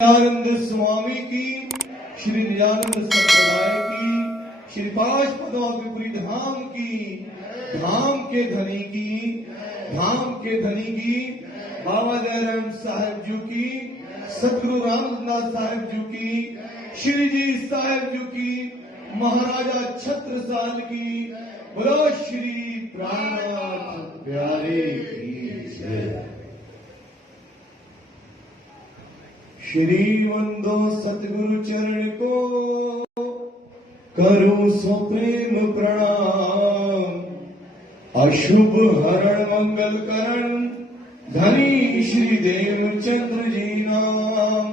नित्यानंद स्वामी की, श्री नित्यानंद संप्रदाय की, श्री पांच पदों विपरीत धाम के धनी की बाबा जयराम साहेब जी की, सतगुरु रामदास साहेब जी की, श्री जी साहेब जी की, महाराजा छत्रसाल की, बोलो श्री प्राणनाथ प्यारे की जय। श्री वंदो सतगुरु चरण को करूं सो प्रेम प्रणाम। अशुभ हरण मंगल करण धनी श्री देवचंद्र जी नाम।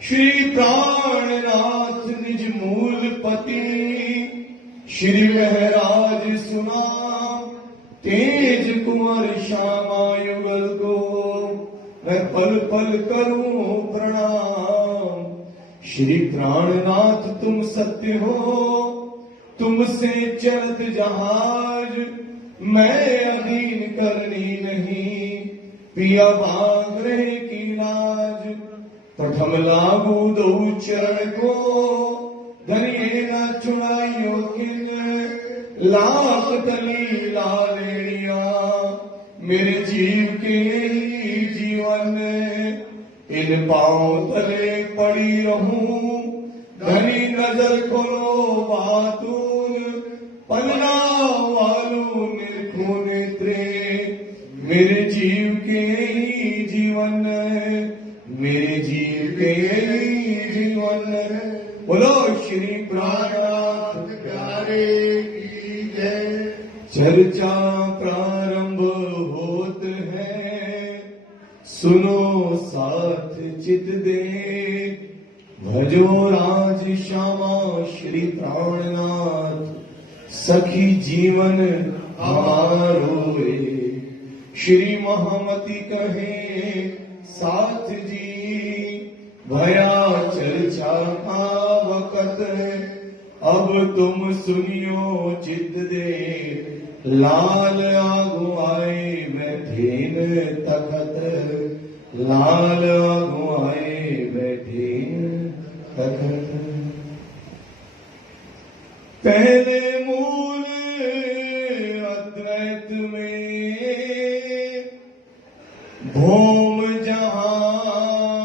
श्री प्राणनाथ निज मूल पति श्री महराज सुना। तेज कुंवर श्यामा युगल को मैं पल पल करूं प्रणाम। श्री प्राणनाथ तुम सत्य हो, तुमसे चलत जहाज मैं अधीन करनी नहीं। पिया भाग रहे की लाज प्रथम लागू दो चरण को। धनिये न चुनाइयो किन लाख तली लालेड़िया। मेरे जीव के जीवन इन पांव तले पड़ी रहूं। धनी नजर खोलो बातून पलना वालू निरखो नेत्रे। मेरे जीव के जीवन, मेरे जीव के जीवन। बोलो श्री प्राणनाथ प्यारे की जय। चर्चा प्रारंभ होत है, सुनो साथ चित दे। भजो राज श्यामा श्री प्राणनाथ, सखी जीवन हमारो रे। श्री महामती कहे साथ जी, भया चर्चा का वक़्त। अब तुम सुनियो चित दे। लाल आगो आए बैठेन तखत। लाल आगो आए बैठेन तखत। पहले मूल अद्वैत में भौम जहां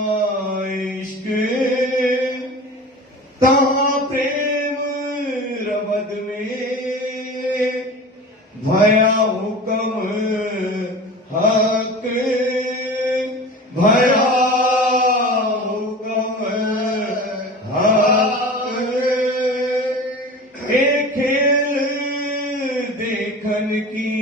इश्क, तहां प्रेम रबद में। भया हुक्म हक, भया हुक्म हक। एक खेल देखन की,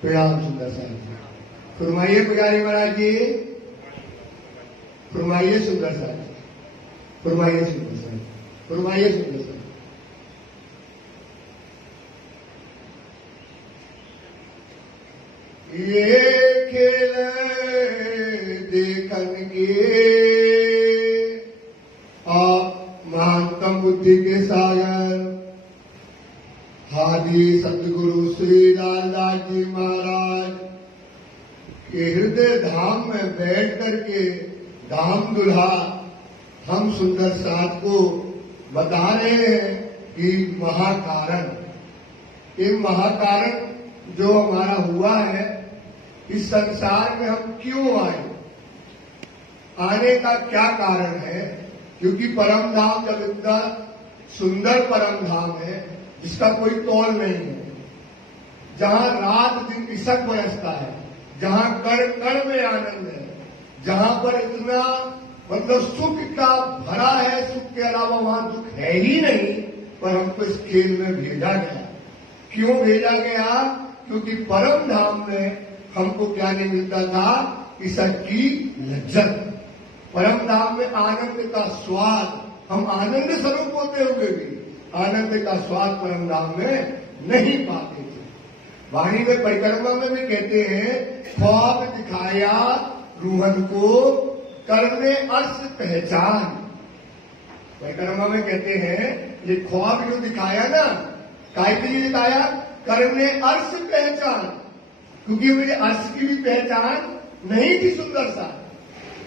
प्रणाम सुंदर साहब। फरमाइए पुजारी महाराज जी, फरमाइए सुंदर साहब, फरमाइए सुंदर साहब, फरमाइए सुंदर साहब। ये खेल देखन के आप महानतम बुद्धि के सागर हादी सतगुरु श्री लालदास जी महाराज के हृदय धाम में बैठ करके धाम दुल्हा हम सुंदर साथ को बता रहे हैं कि महाकारण, ये महाकारण जो हमारा हुआ है, इस संसार में हम क्यों आए, आने का क्या कारण है। क्योंकि परम धाम जब इतना सुंदर परम धाम है जिसका कोई तौल नहीं है, जहां रात दिन इसक बरसता है, जहां कण कण में आनंद है, जहां पर इतना मतलब सुख का भरा है, सुख के अलावा वहां दुख है ही नहीं, पर हमको इस खेल में भेजा गया। क्यों भेजा गया? क्योंकि परम धाम में हमको क्या नहीं मिलता था, इसक की लज्जत। परम धाम में आनंद का स्वाद, हम आनंद स्वरूप होते हुए भी आनंद का स्वाद परम धाम में नहीं पाते थे। वाणी में परिक्रमा में भी कहते हैं, ख्वाब दिखाया रूहन को करने अर्श पहचान। वैकर्मा में कहते हैं ये ख्वाब जो दिखाया ना, काय के लिए दिखाया? करने अर्श पहचान, क्योंकि मेरे अर्श की भी पहचान नहीं थी सुंदर सा।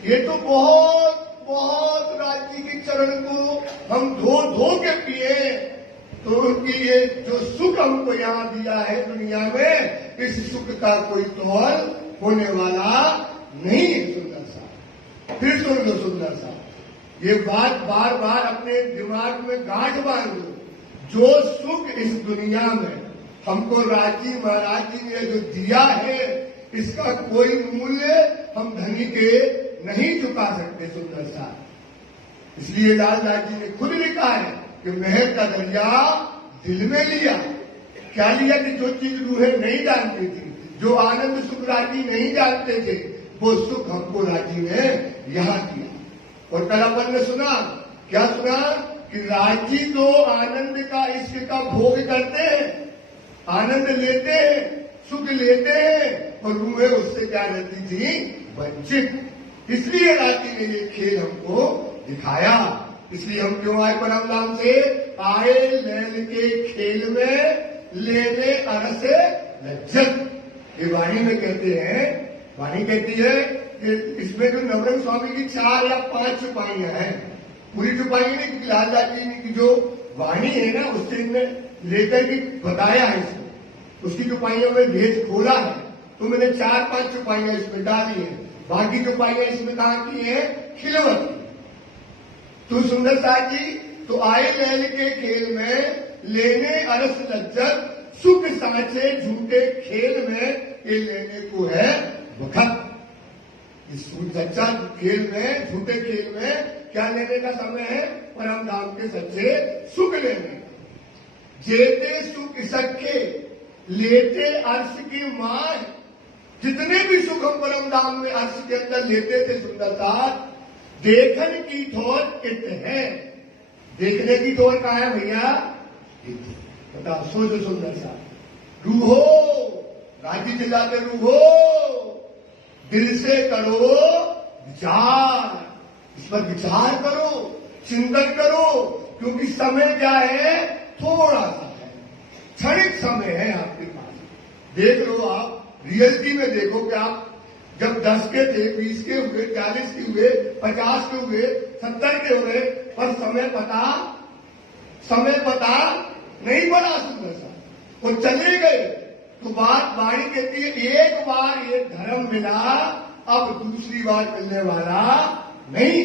ये तो बहुत बहुत राज्य के चरण को हम धो धो के पिए, तो उनकी ये जो सुख हमको यहाँ दिया है दुनिया में, इस सुख का कोई तोल होने वाला नहीं है। सुंदर सा, फिर सुन लो सुंदर सा, ये बात बार बार अपने दिमाग में गांठ बांध लो। जो सुख इस दुनिया में हमको राजी महाराज जी ने जो दिया है, इसका कोई मूल्य हम धनी के नहीं चुका सकते। सुंदर सा, इसलिए लालदास जी ने खुद लिखा है कि महर का दरिया दिल में लिया। क्या लिया? कि जो चीज रूहें नहीं जानती थी, जो आनंद सुख राजी नहीं जानते थे, वो सुख हमको राजी ने यहाँ दिया। और कल अपन ने सुना, क्या सुना? कि राजी तो आनंद का, इश्क का भोग करते हैं, आनंद लेते हैं, सुख लेते हैं, और रूहें उससे क्या रहती थी? वंचित। इसलिए राजी ने ये खेल हमको दिखाया। इसलिए हम क्यों आए परम धाम से? आए लैल के खेल में लेने अरस लज्जत। ये वाणी में कहते हैं, वाणी कहती है कि इसमें जो नवरंग स्वामी की 4 या 5 चुपाइयां हैं, पूरी चुपाई नहीं, क्योंकि लालदास जी की जो वाणी है ना, उससे इनने लेकर के बताया है इसको। उसकी चुपाइयों में भेद खोला है, तो मैंने 4-5 चुपाइयां इसमें डाली है। बाकी चुपाइयां इसमें कहा की है? खिलवत। तो सुंदर सा जी, तो आए लैल के खेल में लेने अरस लज्जत, सुख सांचे झूठे खेल में ये लेने को है वक्त। इस सच्चा खेल में, झूठे खेल में क्या लेने का समय है? परम धाम के सच्चे सुख लेने। जेते सुख सखे लेते अर्श की मां। जितने भी सुख हम परम धाम में अर्श के अंदर लेते थे सुंदरता, देखन की ठोर इत है। देखने की ठोर कहाँ है भैया? बताओ, सोचो सुंदर सा। रूहो, राजी चिल्लाते रूहो, दिल से करो विचार, इस पर विचार करो, चिंतन करो, क्योंकि समय क्या है? थोड़ा सा है, क्षणिक समय है आपके पास। देख लो आप, रियलिटी में देखो कि आप जब 10 के थे, 20 के हुए, 40 के हुए, 50 के हुए, 70 के हुए, पर समय पता नहीं पड़ा सुंदर सा, वो चले गए। तो बात वाणी कहती है, एक बार ये धर्म मिला, अब दूसरी बार मिलने वाला नहीं।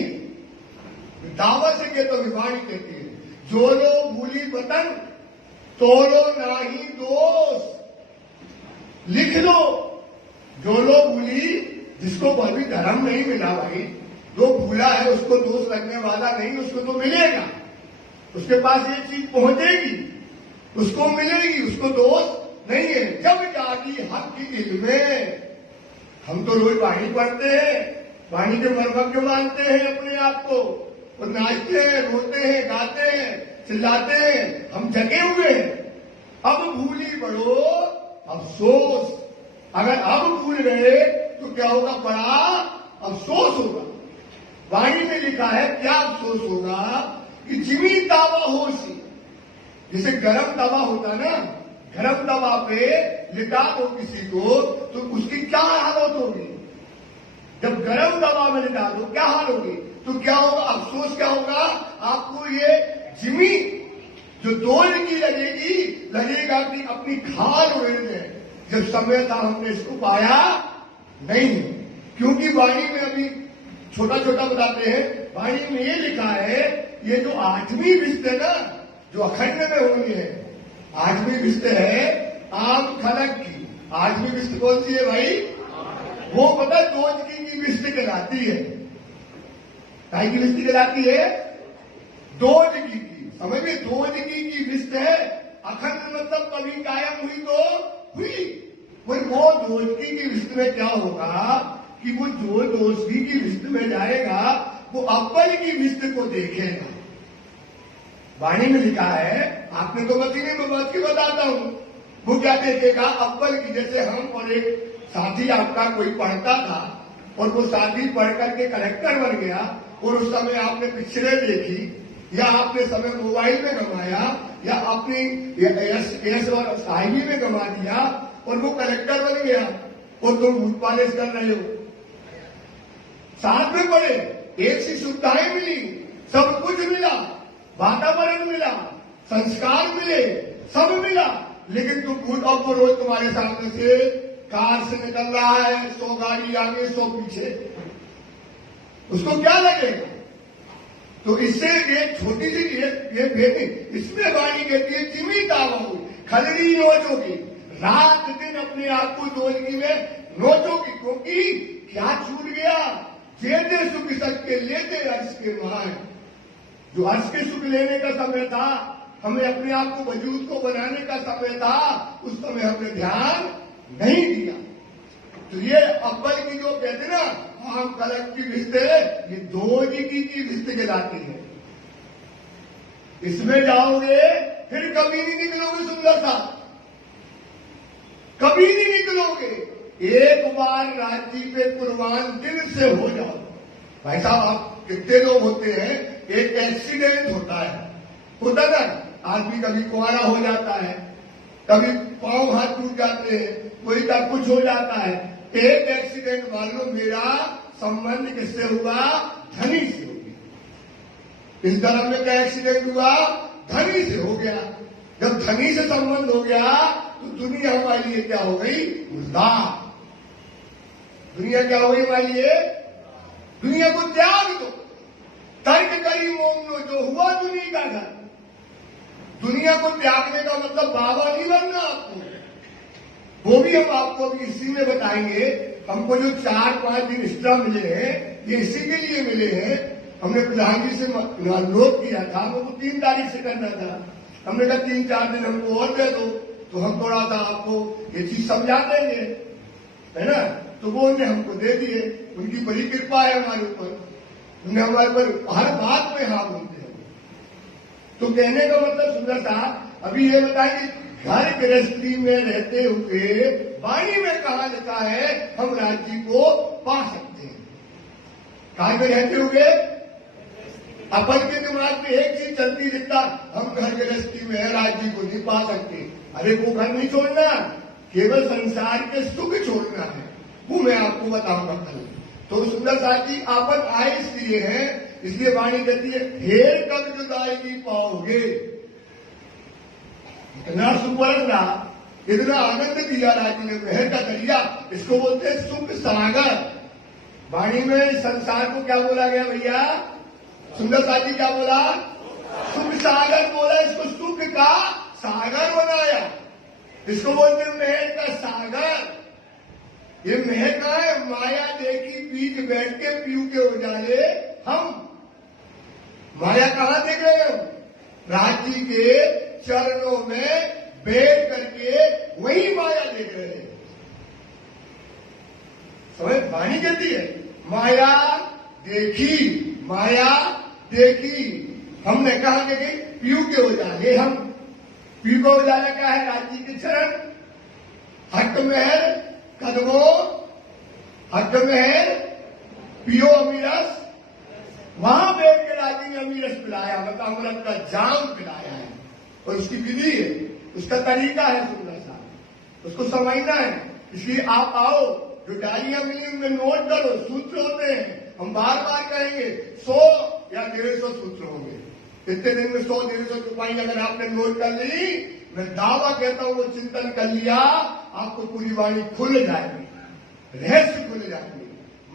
दावत से कहते तो वाणी कहती है, जो लो भूली वतन तोलो नाही दोष। लिख लो, जो लो भूली, जिसको भी धर्म नहीं मिला भाई, जो भूला है उसको दोष लगने वाला नहीं, उसको तो मिलेगा, उसके पास ये चीज पहुंचेगी, उसको मिलेगी, उसको दोष नहीं है। जब जागी हक की दिल में। हम तो रोज वाणी पढ़ते हैं, वाणी के मर्मज्ञ मानते हैं अपने आप को, और नाचते हैं, रोते हैं, गाते हैं, चिल्लाते हैं, हम जगे हुए हैं। अब भूली बड़ो अफसोस। अगर अब भूल गए तो क्या होगा? बड़ा अफसोस होगा। वाणी में लिखा है, क्या अफसोस होगा? कि जिमी तावा होशी, जैसे गरम तवा होता ना, गरम तवा पे लिटा दो किसी को, तो उसकी क्या हालत होगी? जब गरम तवा में लिटा दो, क्या हाल होगी? तो क्या होगा? अफसोस क्या होगा? आपको ये जिमी जो दोल की लगेगा कि अपनी खाल उड़ेने। जब समय था हमने इसको पाया नहीं, क्योंकि वाणी में अभी छोटा छोटा बताते हैं, वाणी में ये लिखा है, ये जो 8वीं विस्त है ना, जो अखंड में होनी है, 8वीं विस्त है आम खलक की। 8वीं विस्त कौन सी है भाई? वो पता दोजगी की विस्त कहलाती है। काय की विस्त कहलाती है? दोजगी की। समझ में? दोजगी की विस्त है। अखंड मतलब कभी कायम हुई तो हुई। वो दोजगी की विस्त में क्या होगा कि वो जो दोजगी की विस्त में जाएगा, वो अव्वल की विस्त को देखेगा। वाणी में लिखा है, आपने तो बती नहीं, मैं बात की बताता हूं। वो क्या देखेगा? अव्वल की। जैसे हम और एक साथी आपका कोई पढ़ता था, और वो साथी पढ़ करके कलेक्टर बन गया, और उस समय आपने पिक्चरें देखी, या आपने समय मोबाइल में गंवाया, या अपनी यश और साहिबी में गंवा दिया और वो कलेक्टर बन गया और तुम बूथ पालिश कर रहे हो। साथ में पढ़े, एक सी सुविधाएं मिली, सब कुछ मिला, वातावरण मिला, संस्कार मिले, सब मिला, लेकिन तुम बूथ अब वो रोज तुम्हारे सामने से कार से निकल रहा है, 100 गाड़ी आगे 100 पीछे, उसको क्या लगेगा? तो इससे एक छोटी सी ये भेदी, इसमें वाणी कहती है चिमी तावाऊ खलड़ी नोचोगी, रात दिन अपने आप को दोजगी में नोचोगी, क्योंकि क्या छूट गया? जेते सुख सबके लेते अर्श के मान, जो अर्श के सुख लेने का समय था, हमें अपने आप को वजूद को बनाने का समय था, उस समय हमने ध्यान नहीं दिया। तो ये अव्वल की जो कहते ना हम कलक की रिश्ते, ये दोजगी की रिश्ते कहलाती है। इसमें जाओगे फिर कभी नहीं निकलोगे सुंदर सा, कभी नहीं निकलोगे। एक बार राज्य पे कुर्बान दिल से हो जाओ। भाई साहब, आप कितने लोग होते हैं, एक एक्सीडेंट होता है ना, आदमी कभी कुआरा हो जाता है, कभी पांव हाथ टूट जाते हैं, कोई का कुछ हो जाता है। एक एक्सीडेंट मान लो, मेरा संबंध किससे हुआ? धनी से हो गया। इस धर्म में क्या एक्सीडेंट हुआ? धनी से हो गया। जब धनी से संबंध हो गया तो दुनिया हमारे लिए क्या हो गई? मुर्दा। दुनिया क्या हो गई हमारे लिए? दुनिया को त्याग दो, तर्क करी मोम लो, जो हुआ दुनिया का घर। दुनिया को त्यागने का मतलब बाबा नहीं बनना आपको, वो भी हम आपको अभी इसी में बताएंगे। हमको जो 4-5 दिन एक्स्ट्रा मिले हैं, ये इसी के लिए मिले हैं। हमने प्रधान जी से अनुरोध किया था, हमको 3 तारीख से करना था। हमने कहा 3-4 दिन हमको और दे दो, तो हम थोड़ा सा आपको ये चीज समझा देंगे, है ना। तो वो उन्हें हमको दे दिए, उनकी बड़ी कृपा है हमारे ऊपर, उन्हें हमारे पर हर बात में हाँ बोलते हैं। तो कहने का मतलब सुंदर साहब, अभी ये बताएं कि घर गृहस्थी में रहते हुए वाणी में कहा लिखा है हम राज्य को पा सकते हैं। कहा में रहते हुए अपन के दिमाग में एक चीज चलती दिखता, हम घर गृहस्थी में राज्य को नहीं पा सकते। अरे वो घर नहीं छोड़ना, केवल संसार के सुख छोड़ना है, वो मैं आपको बताऊंगा कल। तो सुंदर साथी, आपन आए इसलिए है, इसलिए वाणी कहती है ढेर कब जुदाई पाओगे। इतना सुवर्ण रहा, इतना आनंद दिया राज्य ने, मेहर का दरिया, इसको बोलते हैं सुख सागर। वाणी में संसार को क्या बोला गया भैया? सुंदर साथी क्या बोला? सुख सागर बोला। इसको सुख का सागर बनाया, इसको बोलते हैं मेहर का सागर। ये मेहर कहां है? माया देखी बीच बैठ के पीऊ के उजाले हम। माया कहां देख रहे हो? राज्य के चरणों में बैठ करके वही माया देख रहे हैं। समझ? वाणी कहती है माया देखी, माया देखी। हमने कहा कि पीऊ के उजाले हम। पीऊ का उजाला क्या है? राज्य के चरण, हट महर कदमों, हट महर पियो अमीरस। वहां बैठ के राज्य ने अमीरस पिलाया, मतलब अमृत का जाम पिलाया है। और उसकी विधि है, उसका तरीका है सुंदर सा, उसको समझना है। इसलिए आप आओ, जो डायरिया मिली उनमें नोट करो, सूत्र होते हैं। हम बार बार कहेंगे 100 या 150 सूत्र होंगे। इतने दिन में 100-150 रुपये अगर आपने नोट कर ली, मैं दावा कहता हूं वो चिंतन कर लिया, आपको पूरी वाणी खुल जाएगी, रहस्य खुल जाएंगे,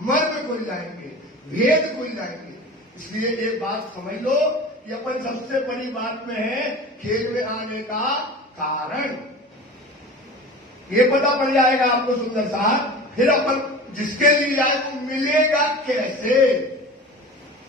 मर्म खुल जाएंगे, वेद खुल जाएंगे। इसलिए एक बात समझ लो कि अपन सबसे बड़ी बात में है खेल में आने का कारण। ये पता पड़ जाएगा आपको सुंदर साहब। फिर अपन जिसके लिए आए वो मिलेगा कैसे?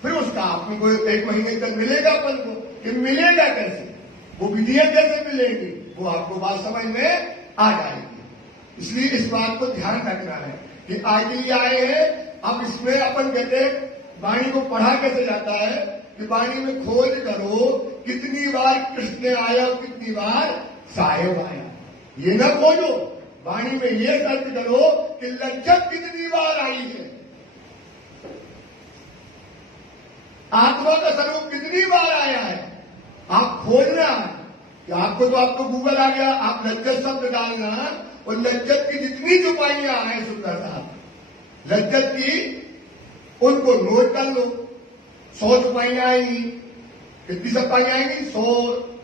फिर उसका आपको कोई 1 महीने तक मिलेगा अपन को, कि मिलेगा कैसे, वो विधियां कैसे मिलेंगी, वो आपको बात समझ में आ जाएगी। इसलिए इस बात को ध्यान रखना है कि आज लिए आए हैं। अब इसमें अपन कहते हैं वाणी को पढ़ा कैसे जाता है, कि वाणी में खोज करो कितनी बार कृष्ण आया और कितनी बार साहेब आया। ये न खोजो, वाणी में ये सर्च करो कि लज्जत कितनी बार आई है। आत्मा का स्वरूप कितनी बार आया है, आप खोजना है कि आपको गूगल आ गया, आप लज्जत शब्द डालना और लज्जत की जितनी चौपाइयां आए सुंदर साहब लज्जत की उनको नोट कर लो। 100 चौपाइयां आएंगी, कितनी चौपाइयां आएंगी, 100,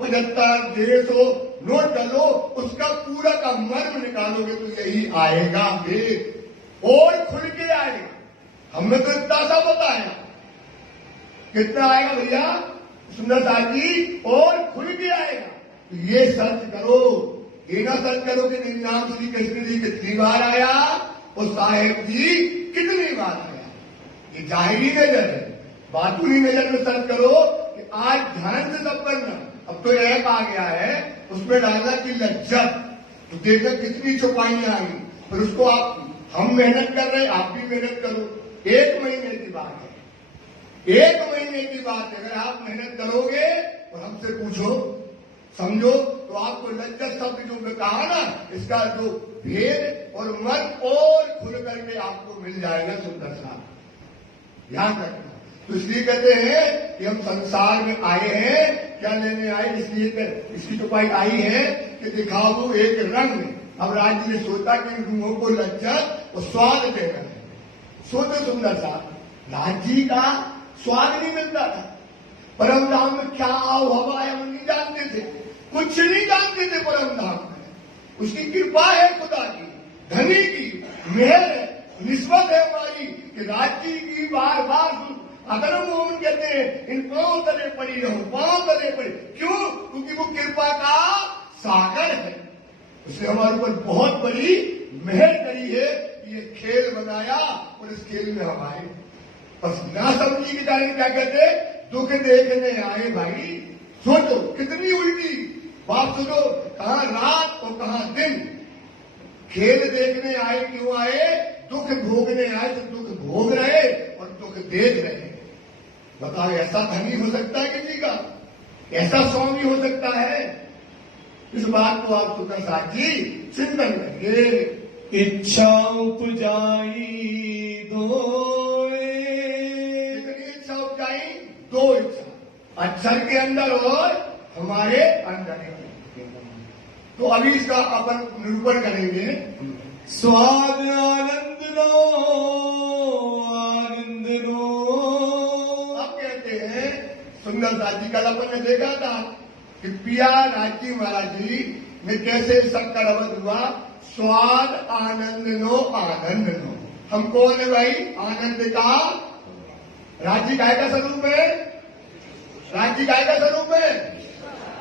75, 150 नोट कर लो। उसका पूरा का मर्म निकालोगे तो यही आएगा वेद, और खुल के आएगा। हमने तो इतना सा बताया, कितना आएगा भैया सुंदर साहब जी, और खुल के आएगा। तो ये सर्च करो, ये ना सर्च करो कि नाम श्री कृष्ण जी कितनी बार आया और साहेब जी कितनी बार आया। ये जाहिरी नजर है, बातूनी नजर में सर्च करो कि आज ध्यान से सब करना। अब तो ऐप आ गया है, उसमें डालना की लज्जत, तो देखना कितनी चौपाइयां आई। फिर उसको हम मेहनत कर रहे हैं, आप भी मेहनत करो। 1 महीने की बात है, 1 महीने की बात है। अगर आप मेहनत करोगे और हमसे पूछो समझो तो आपको लज्जत शब्द जो मैं कहा ना, इसका जो भेद और मर्म और खुल करके आपको मिल जाएगा सुंदर साहब, याद रखना। तो इसलिए कहते हैं कि हम संसार में आए हैं, क्या लेने आए, इसलिए इसकी चौपाई आई है कि दिखाओ एक रंग। अब राज्य ने सोचा कि इन रूहों को लज्जत और स्वाद देना है। सोचो सुंदर साहब, राज्य का स्वाद नहीं मिलता था, परम धाम में क्या आओ हवा है हम नहीं जानते थे, कुछ नहीं जानते थे परम धाम में। उसकी कृपा है खुदा की, धनी की मेहर है, निस्बत है हमारी कि राज्य की बार बार अगर मोहन कहते हैं इन पांव तले पड़ी रहो, पांव तले पड़ी। क्यों? क्योंकि वो कृपा का सागर है, उसने हमारे ऊपर बहुत बड़ी मेहर करी है। ये खेल बनाया और इस खेल में हम आए। बस ना समझी के जाने क्या कहते, दुख देखने आए भाई। सोचो कितनी उल्टी बात, सोचो कहां रात और कहां दिन। खेल देखने आए, क्यों आए? दुख भोगने आए, तो दुख भोग रहे और दुख देख रहे। बताओ ऐसा धनी हो सकता है किसी का, ऐसा स्वामी हो सकता है? इस बात को आप सुंदर साहब जी चिंतन करिए। इच्छा उपजाई दो, कितनी इच्छा उपजाई? 2 इच्छा, अक्षर के अंदर और हमारे अंदर। तो अभी इसका अपन निरूपण करेंगे। स्वाद आनंद लो, आनंद लो। अब कहते हैं सुंदर साथ जी, कल अपन ने देखा था कि पिया राजी महाराज जी में कैसे शक्कर अवध हुआ। स्वाद आनंद लो, आनंद लो। हम कौन है भाई? आनंद का राज्य गाय का स्वरूप है, राज्य गाय का स्वरूप है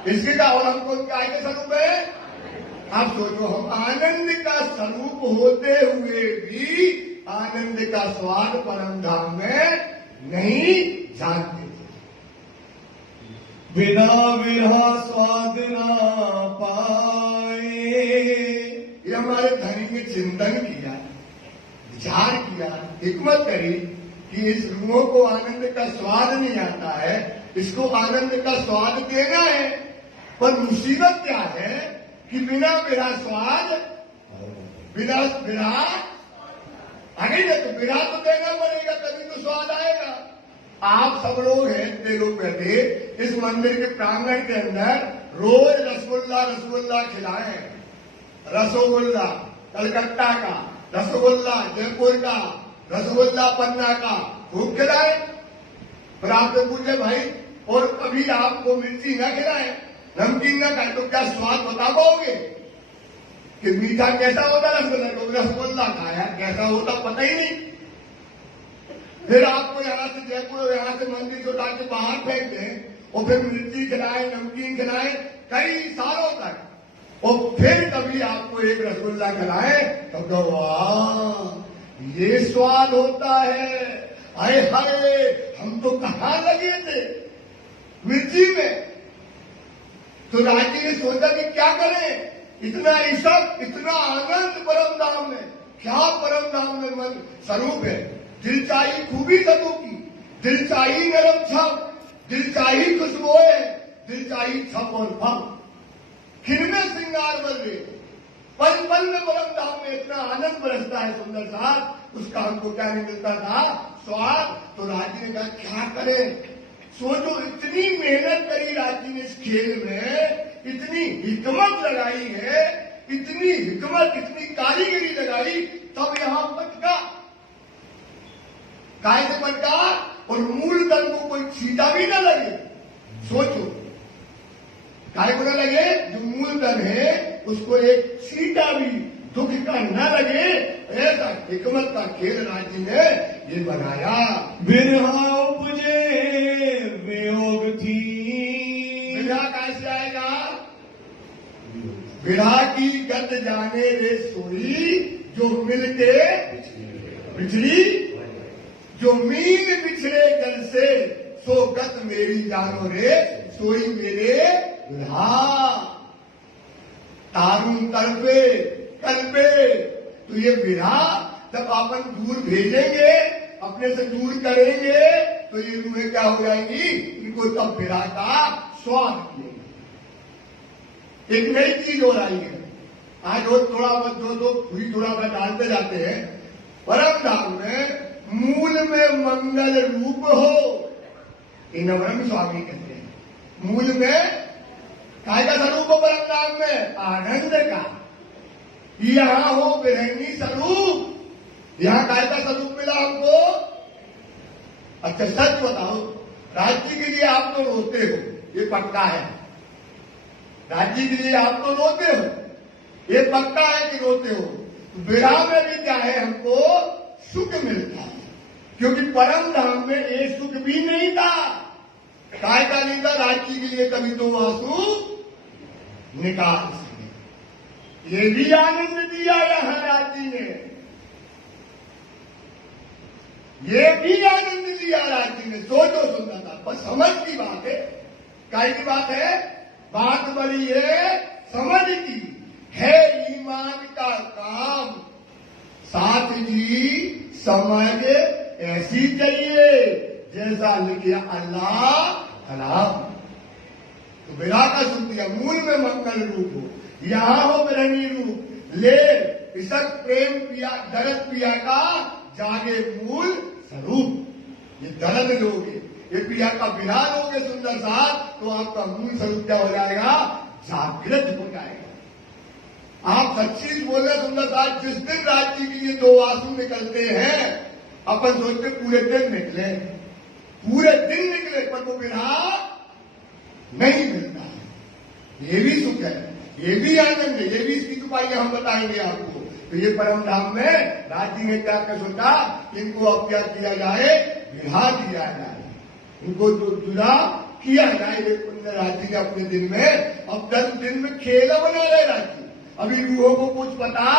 इसके का, और हम कौन गाय का स्वरूप है? आप सोचो, हम आनंद का स्वरूप होते हुए भी आनंद का स्वाद परम धाम में नहीं जानते थे। बिना विरहा स्वाद ना पाए। ये हमारे धनी ने चिंतन किया, विचार किया, हिकमत करी कि इस रूहों को आनंद का स्वाद नहीं आता है, इसको आनंद का स्वाद देना है। पर मुसीबत क्या है कि बिना विरह स्वाद, बिना विरह आगे ना, तो विरह तो देना पड़ेगा तभी तो स्वाद आएगा। आप सब लोग हैं, इतने लोग बैठे इस मंदिर के प्रांगण के अंदर, रोज रसगुल्ला रसगुल्ला खिलाएं। रसगुल्ला कलकत्ता का, रसगुल्ला जयपुर का, रसगुल्ला पन्ना का खूब खिलाए। पर आपसे पूछे भाई, और कभी आपको मिर्ची न खिलाए, नमकीन न खाए, तो क्या स्वाद बता पाओगे कि मीठा कैसा होता? रसगुल्ला को रसगुल्ला खाया, कैसा होता पता ही नहीं। फिर आपको यहाँ से जयपुर, यहाँ से मंदिर से उठा के बाहर फेंक दें और फिर मिर्ची खिलाए, नमकीन खिलाए कई सालों तक, और फिर कभी आपको एक रसगुल्ला खिलाए तो कहो वाह ये स्वाद होता है। हाय हाय, हम तो कहाँ लगे थे मिर्ची में। तो राजी ने सोचा कि क्या करें, इतना ईशक, इतना आनंद परम धाम में, क्या परम धाम में मन स्वरूप है। दिल चाहिए खूबी सबों की, दिल चाहिए नरम छप, दिल चाहिए खुशबुएं, दिल चाहिए छप और फल, खिलने श्रृंगार बन रहे। पल पल में परम धाम में इतना आनंद बरसता है सुंदर साहब, उसका हमको क्या नहीं मिलता था? स्वाद। तो राजी ने कहा क्या करें, सोचो इतनी मेहनत करी राजी ने इस खेल में, इतनी हिकमत लगाई है, इतनी हिकमत, इतनी कारीगरी लगाई, तब यहां पटका। काय से पटका? और मूल तन को कोई छीटा भी ना लगे। सोचो, काय को ना लगे? जो मूल तन है उसको एक छीटा भी दुख का न लगे, ऐसा हिकमत का खेल राजी ने ये बनाया। बिरहा उपजे वियोग थी। बिरहा कैसे आएगा? बिरहा की गत जाने रे सोई, जो मिलके बिछड़ी, जो मील बिछड़े जल से, सो गत मेरी जानो रे सोई मेरे बिरहा। तारुण तड़पे कल्पे, तो ये बिरहा जब अपन दूर भेजेंगे, अपने से दूर करेंगे, तो ये रूहें क्या हो जाएंगी? इनको तब बिरहा का स्वाद मिलेगा। एक नई चीज हो रही है। आज रोज थोड़ा बहुत जो हुई थोड़ा सा डालते जाते हैं। परम धाम में मूल में मंगल रूप हो, इनवरम स्वामी कहते हैं। मूल में काय का स्वरूप हो? परम धाम में आनंद का। यहां हो बिरहनी स्वरूप। यहां काय का स्वरूप मिला हमको? अच्छा सच बताओ, राज्य के लिए आप तो रोते हो, ये पक्का है। राज्य के लिए आप तो रोते हो, ये पक्का है कि रोते हो। विरह में भी क्या है? हमको सुख मिलता है, क्योंकि परम धाम में ये सुख भी नहीं था। काय का नहीं था? राज्य के लिए कभी तो आंसू निकाल सके। ये भी आनंद दिया यहां राज्य ने, ये भी आनंद दिया राज्य ने। सोचो सुंदरता, बस समझ की बात है। काय की बात है? बात बड़ी है समझ की है। ईमान का काम साथ जी समझ ऐसी चाहिए जैसा लिखे अल्लाह कलाम। तो बिरहा का सुन दिया, मूल में मंगल रूप हो, यहां हो बिरहनी रूप। ले इसक प्रेम पिया दर्द पिया का जागे मूल स्वरूप। ये दर्द लोगे, ये पिया का बिरहा लोगे सुंदर साथ, तो आपका मूल स्वरूप क्या हो जाएगा? जागृत हो जाएगा। आप सच्ची बोले सुंदर साथ, जिस दिन राज्य के लिए दो आंसू निकलते हैं, अपन सोचते पूरे दिन निकले, पूरे दिन निकले, पर वो बिरहा नहीं मिलता है। ये भी सुख है, ये भी आनंद है, ये भी इसकी उपाय हम बताएंगे आपको। तो ये परम धाम में राज्य ने क्या कर सोचा? इनको अब क्या किया जाए? बिरहा दिया जाए, इनको जो जुड़ा किया जाए। ये पुण्य राज्य ने अपने दिन में, अब 10 दिन में खेल बना रहे राज्य। अभी रूहों को कुछ पता,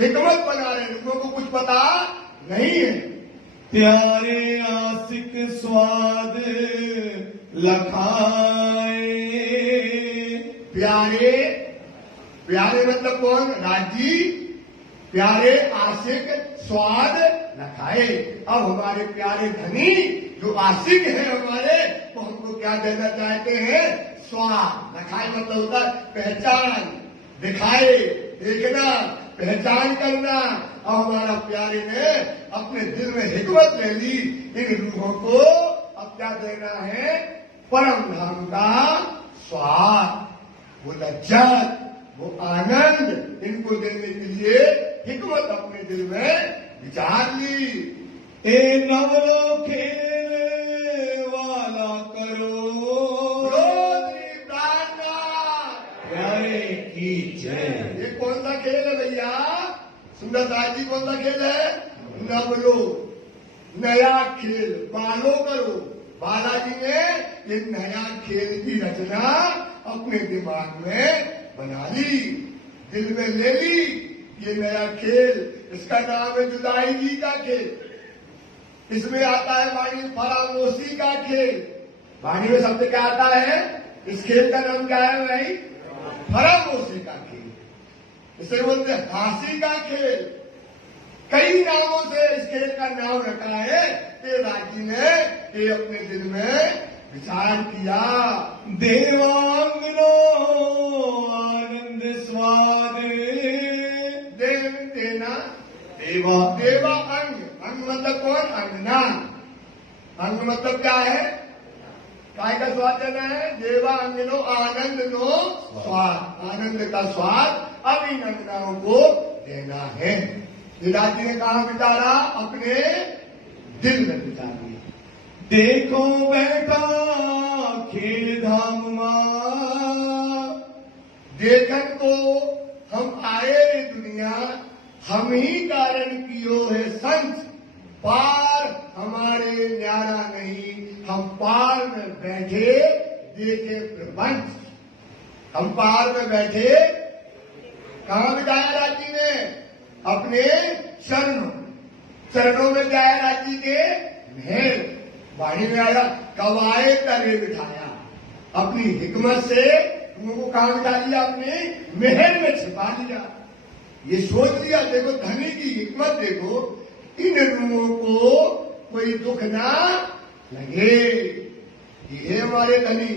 हिकमत बना रहे, रूहों को कुछ पता नहीं है। प्यारे आशिक स्वाद लखाए। प्यारे, प्यारे मतलब कौन? राजी। प्यारे आशिक स्वाद लखाए। अब हमारे प्यारे धनी जो आशिक है हमारे, वो हमको क्या देना चाहते हैं? स्वाद। लखाए मतलब होता है पहचान, दिखाए, देखना, पहचान करना। और हमारा प्यारे ने अपने दिल में हिकमत ले ली, इन रूहों को अब क्या देना है? परम धाम का स्वाद, वो लज्जत, वो आनंद, इनको देने के लिए हिकमत अपने दिल में विचार ली। ए नवलो खेल वाला करो, रोजी प्रार्थना प्यारे की जय। ये कौन सा खेल है भैया? सुंदर दास जी, कौन सा खेल है? नवलो, नया खेल, बालो करो। बालाजी ने एक नया खेल की रचना अपने दिमाग में बना ली, दिल में ले ली। ये नया खेल, इसका नाम है जुदाई जी का खेल। इसमें आता है वाणी फरामोशी का खेल। वाणी में शब्द क्या आता है? इस खेल का नाम क्या है भाई? फरामोशी का खेल। इसे बोलते हैं हंसी का खेल। कई नामों से इस खेल का नाम रखा है कि राजी ने ये अपने दिल में विचार किया। देवांगनो आनंद स्वाद। देव देना, देवा देवा अंग, अंग मतलब कौन? अंगना। अंग मतलब क्या है? काय का स्वाद लेना है? देवांगनो आनंद नो स्वाद, आनंद का स्वाद अभिनंदनाओं को देना है। पिताजी ने कहा बिचारा? अपने दिल में बिता दिया। देखो बेटा खेल धाम मां, देखन को हम आए रे दुनिया, हम ही कारण कियो है संत, पार हमारे न्यारा नहीं, हम पार में बैठे देखे प्रपंच। हम पार में बैठे कहां बिताया राजी ने? अपने चरणों में जाया राजी के महल। वाणी में आया कवाए तरे बिठाया, अपनी हिकमत से तुमको कहां बिठा दिया? अपने महल में छिपा दिया। ये सोच लिया, देखो धनी की हिकमत देखो, इन रूहों को कोई दुख ना लगे। ये है हमारे धनी,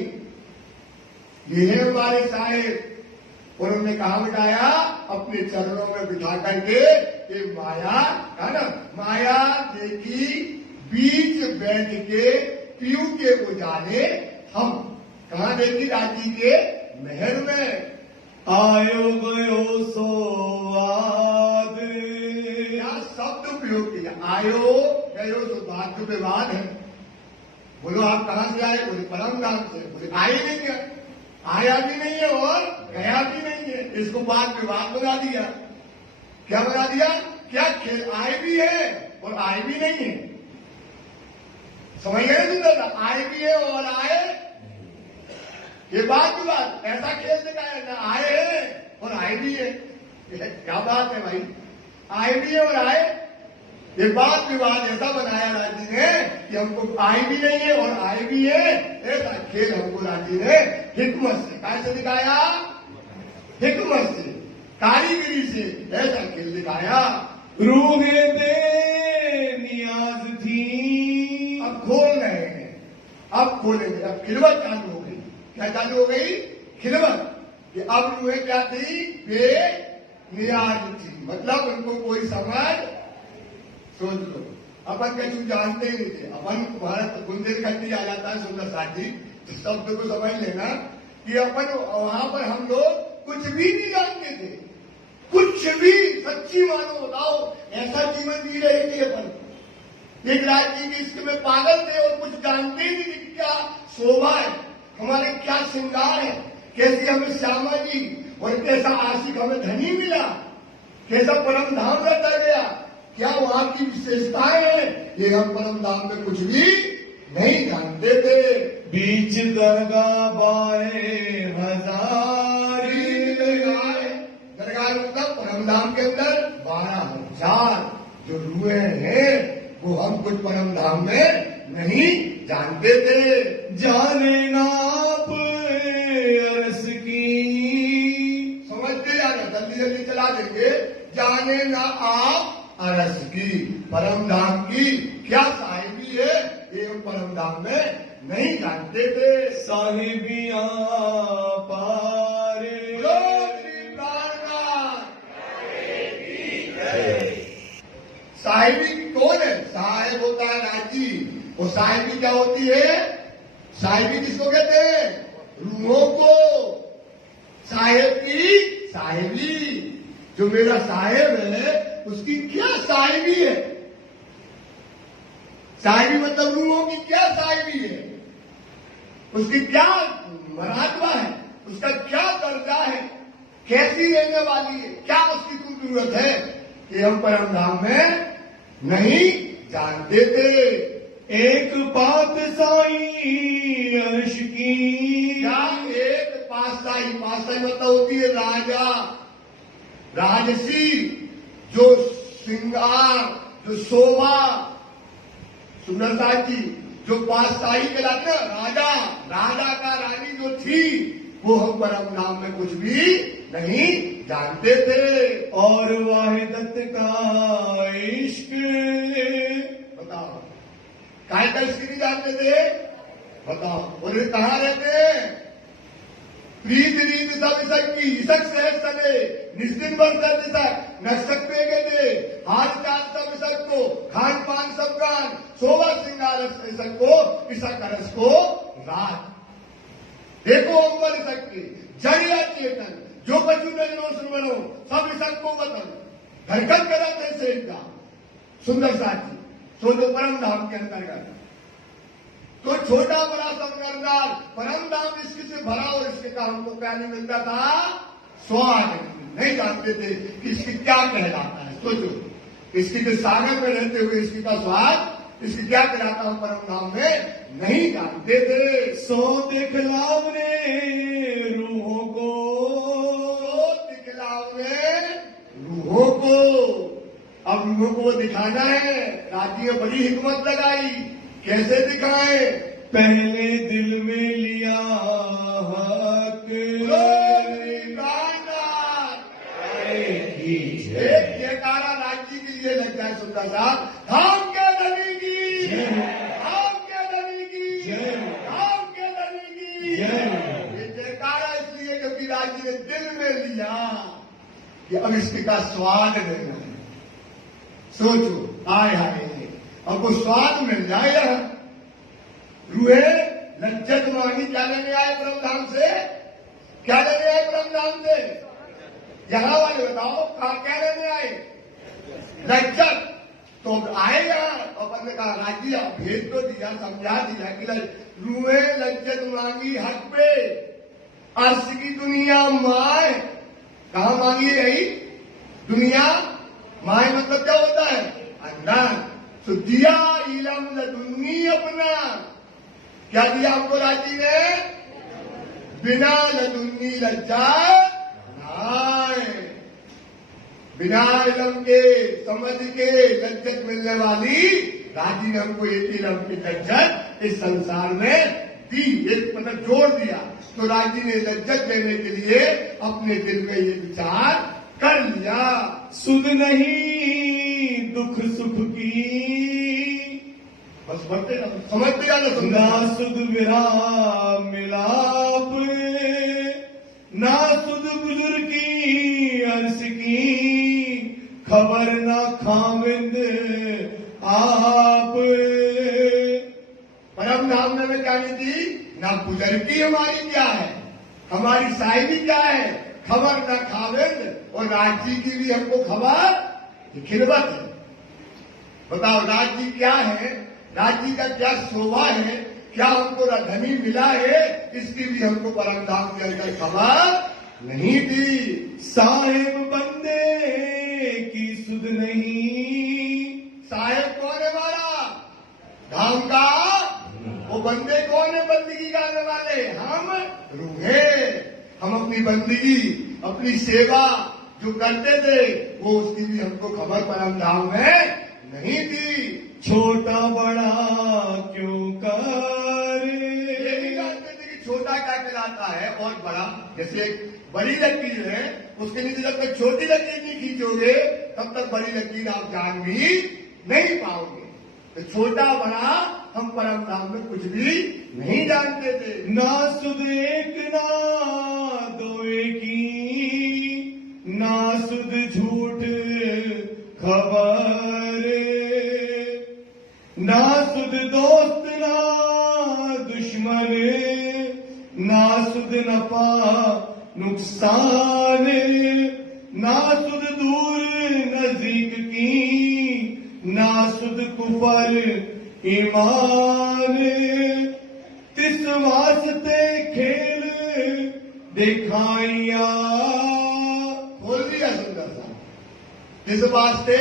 ये है हमारे साहेब। और उन्होंने कहा बिठाया? अपने चरणों में बिठा करके ये माया है ना, माया देखी बीच बैठ के पीयू के उजाले हम। कहा देखी? राजी के महल में। आयो गयो सोवाद, क्या शब्द उपयोग किया? आयो गयो तो बात तो विवाद है। बोलो आप कहां से आए? बोले परम धाम से। बोले आए नहीं है, आया भी नहीं है और गया भी नहीं है। इसको बात विवाद बना दिया। क्या बना दिया? क्या खेल? आए भी है और आए भी नहीं है। समझ गए सुंदर? आए भी है और आए, ये बात विवाद। ऐसा खेल दिखाया ना, आए हैं और आए भी है। क्या बात है भाई? आए भी है और आए, ये बात विवाद ऐसा बनाया राजी ने कि हमको आए भी नहीं है और आए भी है। ऐसा खेल हमको राजी ने हिकमत से, कैसे दिखाया? हिकमत से, कारीगरी से ऐसा खेल दिखाया। रूहे दे नियाज थी, अब खोल रहे हैं, अब खोलेंगे। अब खिलवत चालू हो गई। क्या चालू हो गई? खिलवत। कि अब रूहे क्या थी? बेनियाज थी, मतलब उनको कोई समझ। सोच लो, अपन कहीं जानते ही नहीं थे। अपन भारत बुंदेलखंडी आ जाता है सुंदर साथी, तो शब्द को समझ लेना कि अपन वहां पर हम लोग कुछ भी नहीं जानते थे। कुछ भी, सच्ची मानो बताओ, ऐसा जीवन जी रहे थे अपन। एक राज्य की इश्क में पागल थे और कुछ जानते ही नहीं थे क्या शोभा है हमारे, क्या श्रृंगार है, कैसी हमें श्यामा जी और कैसा आशिक हमें धनी मिला, कैसा परम धाम रचा गया, क्या वहां की विशेषताएं हैं, ये हम परम धाम में कुछ भी नहीं जानते थे। बीच दरगाह बाए हजार, दरगाह मतलब परम धाम के अंदर 12,000 जो रूहे हैं, वो हम कुछ परम धाम में नहीं जानते थे। जाने ना आप अरस की, समझते जाना, जल्दी जल्दी चला देंगे। जाने ना आप अरस की, परम धाम की क्या साहिबी है, ये हम परम धाम में नहीं जानते थे। साहिबियां पारे, साहिबी कौन है? साहिब होता है राजी, वो साहिबी क्या होती है? साहिबी किसको कहते हैं? रूहों को। साहेब की साहिबी, जो मेरा साहेब है उसकी क्या साहिबी है? साहिबी मतलब रूहों की क्या साहिबी है, उसकी क्या मरातबा है, उसका क्या दर्जा है, कैसी रहने वाली है, क्या उसकी कुछ जरूरत है, कि हम परम धाम में नहीं जानते थे। एक बात साई अर्श की, क्या एक पातशाही, पातशाही मतलब होती है राजा, राजसी, जो श्रृंगार, जो शोभा, सुंदरता की, जो पातशाही कहलाते हैं राजा, राजा का रानी जो थी, वो हम परम नाम में कुछ भी नहीं जानते थे। और वाहिदत का इश्क, बताओ काय का इश्क नहीं जानते थे? बताओ। और ये कहाँ रहते हैं? प्रीत रीत सब इसक की, इसक सहज सने निश्चित वर्ष तक नक्षक पे गए थे, हाल चाल सब सबको, खान पान सब गान, शोभा श्रृंगार सबको, इसा करस को राज। देखो अंबर शक्ति, जड़िया चेतन, जो बचू नजरों सुन बनो, सब सबको वतन, धड़कन करत ऐसे इनका सुंदर साथी, सोचो परम धाम के अंतर्गत। तो छोटा बड़ा सब करदार, परम धाम इसके से भरा और इसके का हमको क्या नहीं मिलता था? स्वाद। नहीं जानते थे कि इसकी क्या कहलाता है। सोचो, इसकी के सागर में रहते हुए इसकी का स्वाद, इसकी क्या कहलाता हम परम धाम में नहीं जानते थे। सो दिखलावने रूहों को, सो दिखलावने रूहों को। अब रूहों को दिखाना है। राजी ने बड़ी हिकमत लगाई, कैसे दिखाए? पहले दिल में लिया हक, एक जयकारा राज्य के लिए लग जाए सुंदर साहब। धाम के धनी की, धाम के धनी की, धाम के धनी की। ये जयकारा इसलिए क्योंकि राज्य ने दिल में लिया कि अब इसके का स्वाद लेना है। सोचो, आए हाय, अब वो स्वाद मिल जाए। रूहे लज्जत मांगी, क्या लेने आए ब्रह्म धाम से? क्या लेने आए ब्रह्म धाम से? यहां वाले बताओ, क्या लेने आए? लज्जत। तो आए यहाँ, अपन ने कहा राज्य भेज तो दिया, समझा दिया कि रूहे लज्जत मांगी हक पे, अर्श की दुनिया माए। कहा मांगी रही? दुनिया माए मतलब क्या होता है? अंदर। तो दिया इलम लदुन्नी अपना। क्या दिया हमको राजी ने? बिना लदुन्नी लज्जा नाए। बिना इलम के, समझ के लज्जत मिलने वाली राजी ने हमको एक इलम की लज्जत इस संसार में दी। एक मतलब जोड़ दिया। तो राजी ने लज्जत देने के लिए अपने दिल में ये विचार कर लिया। सुध नहीं दुख सुख की, बस बढ़ते ना, समझते जाना। ना सुध विराम मिलाप, ना सुध बुजुर्ग की अर्श की, खबर ना खामिंद आप। परम धाम में क्या नहीं थी? ना बुजुर्गी हमारी क्या है, हमारी साहिबी क्या है, खबर ना खामिंद। और राज्य की भी हमको खबर खिलवत है। बताओ राज्य क्या है, राज्य का क्या शोभा है, क्या हमको धनी मिला है, इसकी भी हमको परम धाम के अंदर खबर नहीं थी। साहेब बंदे की सुध नहीं। साहेब कौन है हमारा धाम का? वो बंदे कौन है बंदगी करने वाले? हम रूहे। हम अपनी बंदगी, अपनी सेवा जो करते थे, वो उसकी भी हमको खबर परम धाम में नहीं थी। छोटा बड़ा क्यों कर, ये नहीं जानते थे कि छोटा क्या कहलाता है और बड़ा। जैसे बड़ी लकीर है, उसके नीचे जब तक छोटी लकीर नहीं खींचोगे तब तक बड़ी लकीर आप जान भी नहीं पाओगे। तो छोटा बड़ा हम परम धाम में कुछ भी नहीं जानते थे। ना सुध एक ना दो की, ना सुध झूठ खबर, ना सुध दोस्त ना दुश्मन, ना सुध नफा नुकसान, ना सुध दूर नजदीक की, ना सुध कुफर ईमान। तिस वास्ते खेल दिखाइया। बोल दिया सुंदर सा। इस वास्ते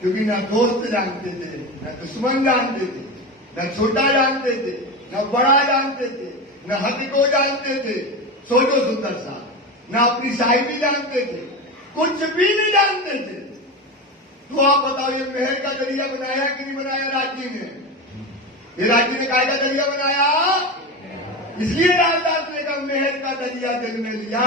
क्योंकि ना दोस्त जानते थे, न दुश्मन जानते थे, न छोटा जानते थे, न बड़ा जानते थे, न हद को जानते थे। सोचो सुंदर सा, न अपनी साहिबी जानते थे, कुछ भी नहीं जानते थे। तो आप बताओ, ये महल का दरिया बनाया कि नहीं बनाया राज्य ने? ये राज्य ने काय का दरिया बनाया? इसलिए रामदास ने कहा महल का दरिया दिल में लिया।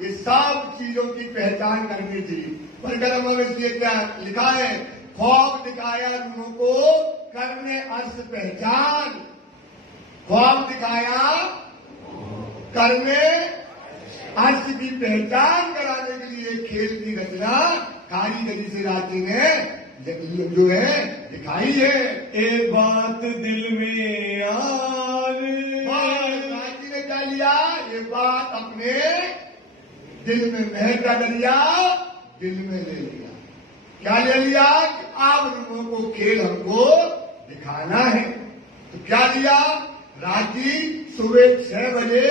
ये सब चीजों की पहचान करनी थी। पर गर्म में इसलिए क्या लिखा है? ख्वाब दिखाया रूहों को करने अर्श पहचान। ख्वाब दिखाया करने अर्श की पहचान कराने के लिए खेल की रचना कारीगरी से राजी ने जो है दिखाई है। ए बात दिल में यार, राजी ने क्या लिया, ये बात अपने दिल में महल का लिया, दिल में ले लिया। क्या ले लिया कि आप लोगों को खेल हमको दिखाना है। तो क्या लिया, राजी सुबह 6 बजे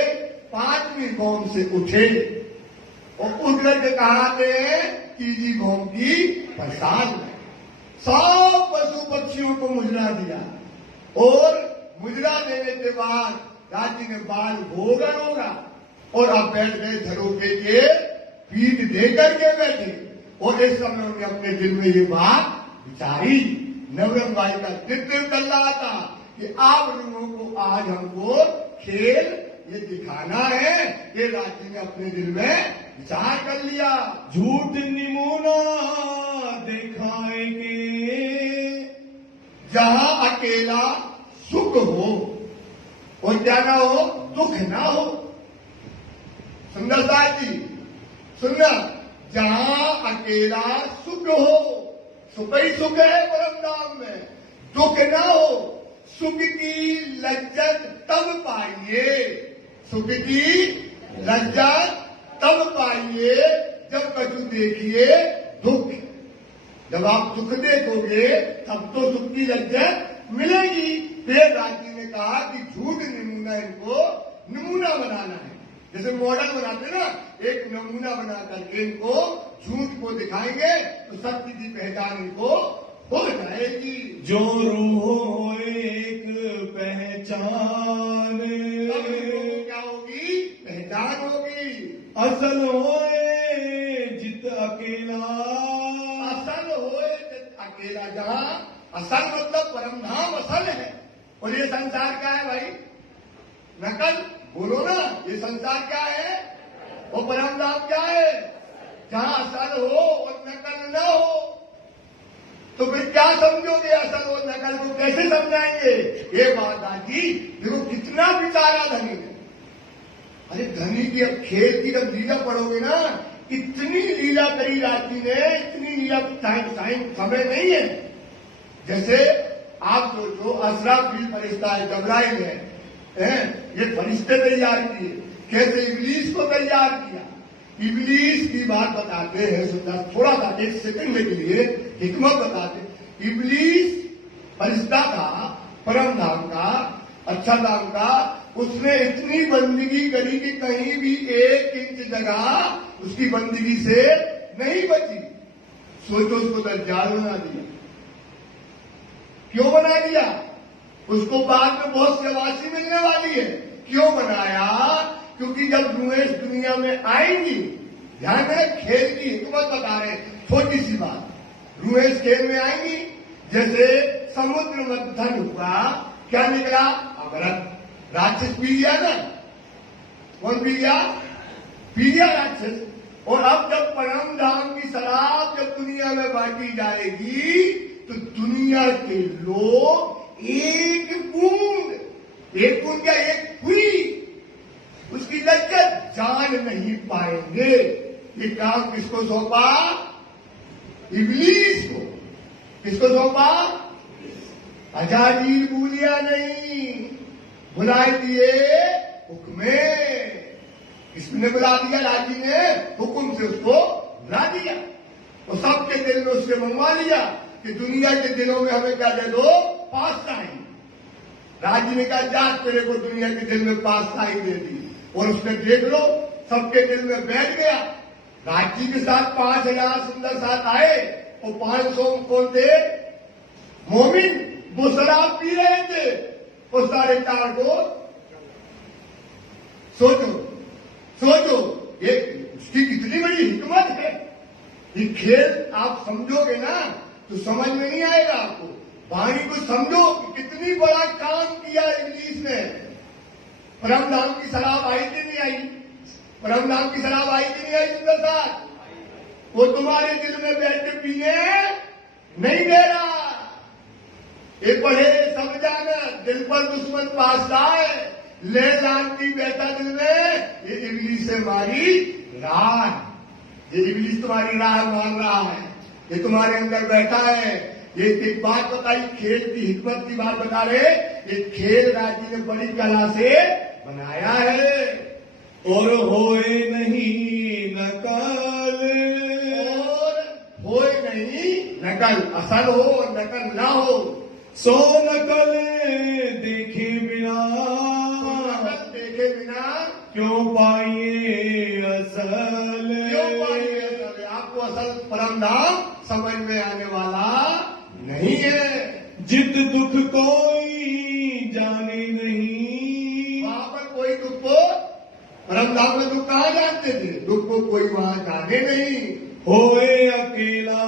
5वीं बॉम्ब से उठे और उठ करके कहा थे कीजी बॉम्ब की प्रसाद में सब पशु पक्षियों को मुजरा दिया और मुजरा देने के बाद राजी ने बाल होगा और अब बैठ गए झरोके के पीठ दे करके बैठे और इस समय उन्हें अपने दिल में ये बात विचारी। नवरंग भाई का दिल कर रहा था कि आप लोगों को आज हमको खेल ये दिखाना है। ये राजी ने अपने दिल में विचार कर लिया। झूठ निमूना दिखाएंगे, जहां अकेला सुख हो और क्या ना हो, दुख ना हो। सुंदर साहब जी सुनना, जहां अकेला सुख हो, सुख ही सुख है परम धाम में, दुख ना हो, सुख की लज्जत तब पाइए, सुख की लज्जत तब पाइए जब कछु देखिए दुख। जब आप दुख देखोगे तब तो सुख की लज्जत मिलेगी। फिर राजी ने कहा कि झूठ नमूना इनको नमूना बनाना है, जैसे मॉडल बनाते ना, एक नमूना बना करके इनको झूठ को दिखाएंगे तो सत्य की पहचान इनको हो जाएगी। जो रूह हो एक पहचान, क्या होगी, पहचान होगी। असल होए जित अकेला, असल होए जित अकेला। जहां असल मतलब परम धाम असल है और ये संसार क्या है भाई, नकल। बोलो ना, ये संसार क्या है और परम धाम क्या है। जहां असल हो और नकल न हो तो फिर क्या समझोगे, असल और नकल को कैसे समझाएंगे। ये बात आती, देखो कितना बेचारा धनी है। अरे धनी की अब खेल की जब लीला पढ़ोगे ना, इतनी लीला करी राजी ने, इतनी लीला समय नहीं है। जैसे आप सोचो असराफील फरिश्ता है, जबराइल है, ये फरिश्ते तैयार किए, कैसे इबलीस को तैयार किया। इबलीस की बात बताते हैं सुंदर, थोड़ा सा 1 सेकंड के लिए हिकमत बताते। इबलीस फरिश्ता था, परम धाम का, अच्छा धाम का। उसने इतनी बंदगी करी कि कहीं भी 1 इंच जगह उसकी बंदगी से नहीं बची। सोचो, उसको दज्जाल बना दिया। क्यों बना दिया, उसको बाद में बहुत शाबाशी मिलने वाली है। क्यों बनाया, क्योंकि जब रूहें इस दुनिया में आएंगी, ध्यान में खेल की हिकमत बता रहे, छोटी सी बात, रूहें इस खेल में आएंगी। जैसे समुद्र मंथन हुआ, क्या निकला, अमृत। राक्षस पी गया ना, कौन पी गया, पी गया राक्षस। और अब जब परम धाम की शराब जब दुनिया में बांटी जाएगी तो दुनिया के लोग एक बूंद क्या, एक हुई उसकी लज्जत जान नहीं पाएंगे। ये काम किसको सौंपा, इबलीस को। किसको सौंपा, अजाजील भूलिया नहीं, बुलाए दिए हुक्मे। इसने बुला दिया, राजी ने हुक्म से उसको बुला दिया और सबके दिल में उसके मंगवा लिया कि दुनिया के दिलों में हमें क्या दे दो, पासशाही। राजी ने कहा, जा तेरे को दुनिया के दिल में पासशाही दे दी। और उसने देख लो सबके दिल में बैठ गया। राजी के साथ 5000 सुंदर साथ आए और 500 कौन थे, मोमिन। वो शराब पी रहे थे और 4.5 को। सोचो ये उसकी कितनी बड़ी हिकमत है। ये खेल आप समझोगे ना तो समझ में नहीं आएगा आपको। वाणी को समझो कि कितनी बड़ा काम किया इब्लीस ने। परम धाम की शराब आई कि नहीं आई, परम धाम की शराब आई कि नहीं आई सुंदर साथ, वो तुम्हारे दिल में बैठ के पीने नहीं दे रहा। एक पढ़े समझाना, दिल पर दुश्मन पासता है, ले लान की बैठा दिल में, ये इब्लीस से मारी रान। ये इब्लीस तुम्हारी राह मान रहा है, ये तुम्हारे अंदर बैठा है। ये एक बात बताई, खेल की हिकमत की बात बता रहे, ये खेल राजी ने बड़ी कला से बनाया है। और होए नहीं नकल, और होए नहीं नकल, असल हो और नकल ना हो। सो नकल देखे बिना, नकल देखे बिना क्यों पाइए असल। क्यों पाइए असल? आपको असल परम धाम समझ में आने वाला नहीं है। जित दुख कोई जाने नहीं, वहां पर कोई दुख को, परम धाम में दुख कहाँ जानते थे? दुख को कोई वहां जाने नहीं। होए अकेला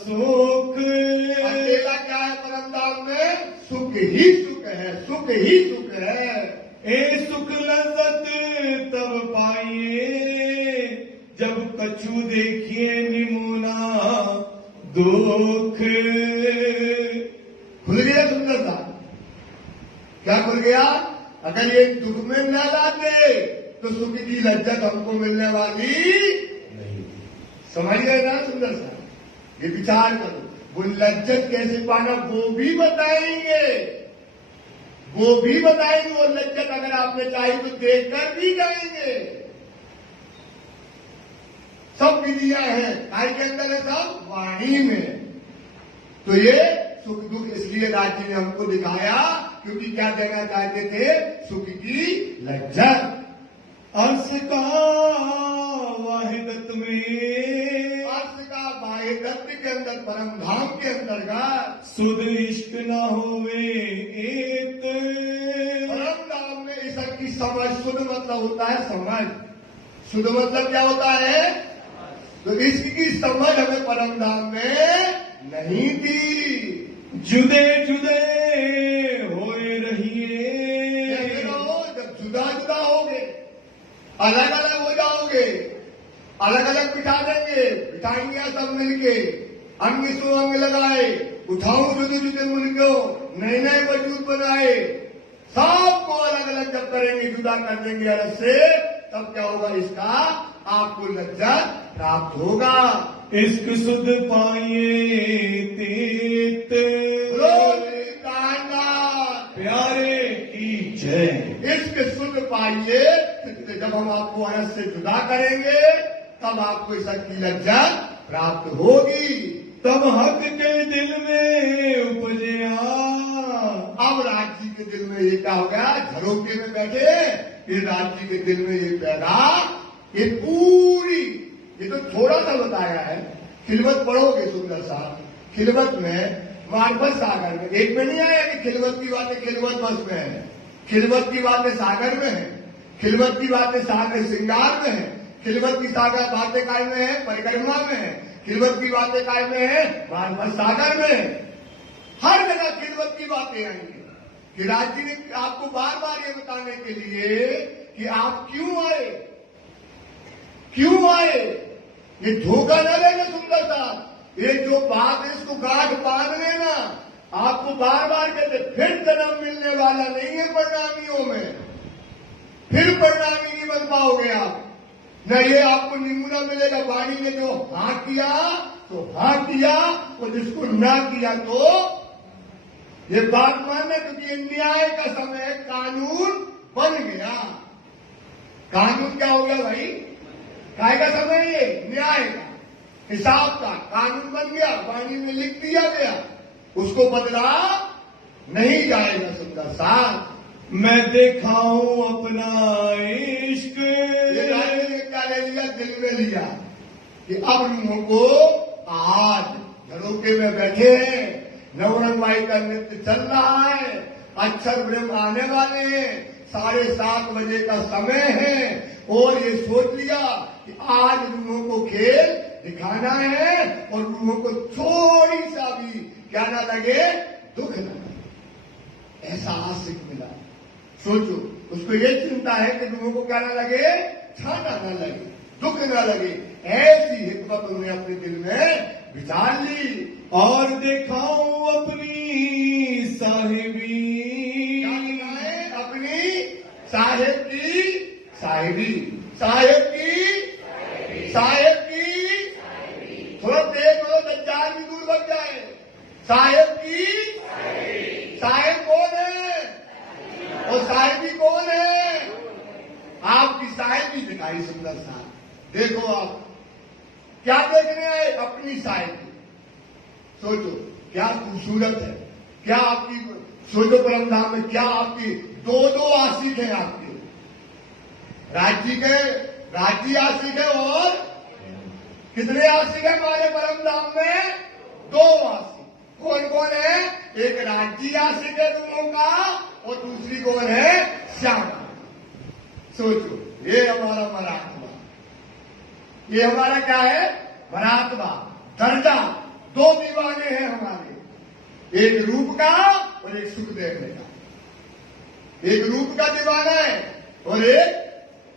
सुख, अकेला क्या है परम धाम में? सुख ही सुख है, सुख ही सुख है। ए सुख लज्जत तब पाइए, जब कछु देखिए निमुना दुख। खुल गया सुंदरता, क्या खुल गया? अगर ये दुख में न लाते तो सुख की लज्जत हमको मिलने वाली नहीं। समझ गए ना सुंदरता? ये विचार करो, वो लज्जत कैसे पाना वो भी बताएंगे, वो भी बताएंगे। वो लज्जत अगर आपने चाही तो देखकर भी जाएंगे। सब विधियां हैं, काय के अंदर है? सब वाणी में। तो ये सुख दुख इसलिए राजी ने हमको दिखाया क्योंकि क्या देना चाहते थे? सुख की लज्जत। अर्श का वाहिदत में, अर्श का वाहिदत के अंदर, परम धाम के अंतर्गत सुध इश्क न होवे एक। परम धाम में ईश्वर की समझ, शुद्ध मतलब होता है समझ। शुद्ध मतलब क्या होता है? तो इसकी समझ हमें परम धाम में नहीं थी। जुदे जुदे होए रहिए, जब जुदा जुदा होगे, अलग अलग हो जाओगे, अलग अलग बिठा देंगे, बिठाएंगे सब मिलके, अंग सो अंग लगाए, उठाओ जुदे जुदे मुल्कों, नए नए वजूद बनाए, सबको अलग अलग जब करेंगे, जुदा कर देंगे अलग से, तब क्या होगा? इसका आपको लज्जत प्राप्त होगा। इश्क सुध पाइए तीत, प्यारे की जय। इश्क सुध पाइए, जब हम आपको अनस से जुदा करेंगे तब आपको ईश्वर की लज्जत प्राप्त होगी। तब हक के दिल में उपजया, अब राजी के दिल में ये क्या हो गया? झरोके में बैठे, ये राजी के दिल में ये पैदा, ये पूरी, ये तो थोड़ा सा बताया है। खिलवत पढ़ोगे सुंदर साहब, खिलवत में मार्बल सागर में, एक में नहीं आया कि खिलवत की बातें खिलवत बस में है, खिलवत की बातें सागर में है, खिलवत की बातें सागर श्रृंगार में है, खिलवत की सागर बातें काय में है? परिक्रमा में है, खिलवत की बातें काय में है? मार्बल सागर में है। हर जगह खिलवत की बातें आएंगी। कि राज जी ने आपको बार बार ये बताने के लिए कि आप क्यों आए, क्यों आए, ये धोखा न लेना सुंदर साहब। ये जो बात है इसको गांठ बांध लेना। आपको बार बार कहते फिर जन्म मिलने वाला नहीं है परिणामियों में, फिर परिणामी नहीं बन पाओगे आप। न ये आपको निमुना मिलेगा, वाणी ने जो हाँ किया तो हाँ किया, और जिसको ना किया तो ये बात मानना, क्योंकि ये न्याय का समय है, कानून बन गया। कानून क्या हो गया भाई? काय का समय है ये? न्याय का, हिसाब का कानून बन गया, वाणी में लिख दिया गया, उसको बदला नहीं जाएगा सुंदर साहब। मैं दिखाऊं अपना इश्क, ये राजा ने क्या ले लिया? दिल में लिया कि अब रूहों को आज झरोके में बैठे हैं, नवरंगमाई का नृत्य चल रहा है, अक्षर ब्रह्म आने वाले हैं, 7:30 बजे का समय है, और ये सोच लिया कि आज रूहों को खेल दिखाना है, और रूहों को थोड़ी सा भी क्या ना लगे, दुख न लगे। ऐसा आशिक मिला। सोचो, उसको ये चिंता है कि रूहों को क्या ना लगे, छाना न लगे, दुख न लगे। ऐसी हिकमत उन्होंने अपने दिल में विचार ली। और दिखाऊं अपनी साहिबी, क्या दिखाए? अपनी साहेब की साहिबी, साहेब की साहेब की देखो आप क्या देखने आए? अपनी साहित्य। सोचो क्या खूबसूरत है, क्या आपकी सोचो परम धाम में क्या आपकी दो आशिक है आपके, राज्य आशिक है और कितने आशिक है हमारे परम धाम में? 2 आशिक। कौन कौन है? एक राज्य आशिक है रूहों का और दूसरी कौन है? श्यामा। सोचो ये हमारा मरात्मा, ये हमारा क्या है? मरात्मा दर्जा। 2 दीवाने हैं हमारे, एक रूप का और एक सुख देखने का। एक रूप का दीवाना है और एक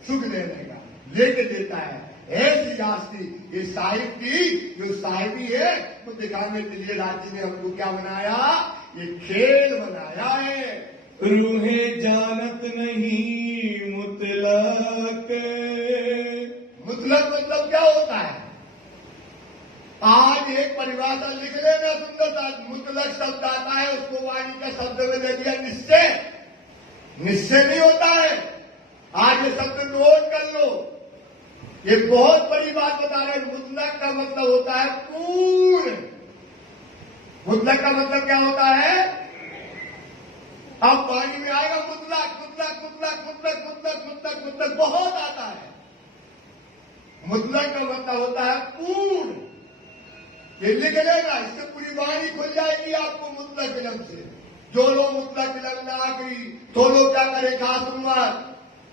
सुख देने का, लेके देता है। ऐसी आस्ती ये साहिब की जो साहिबी है वो दिखाने के लिए राज्य ने हमको क्या बनाया? ये खेल बनाया है। रूहें जानत नहीं मुतलक। मुतलक मतलब क्या होता है? आज एक परिभाषा लिख लेना सुंदर सा। मुतलक शब्द आता है, उसको वाणी का शब्द में दे दिया निश्चय। निश्चय नहीं होता है। आज ये शब्द नोट कर लो, ये बहुत बड़ी बात बता रहे हैं। मुतलक का मतलब होता है पूर्ण। मुतलक का मतलब क्या होता है? अब वाणी में आएगा मुतलक मुतलक मुतलक मुतलक मुतलक मुतलक मुतलक बहुत आता है। मुतलक का मतलब होता है पूर्ण। ये लिख लेना, इससे पूरी वाणी खुल जाएगी आपको मुतलक इलम से। जो लोग मुतलक इलम ना आखिरी तो लोग क्या करे? खास उम्र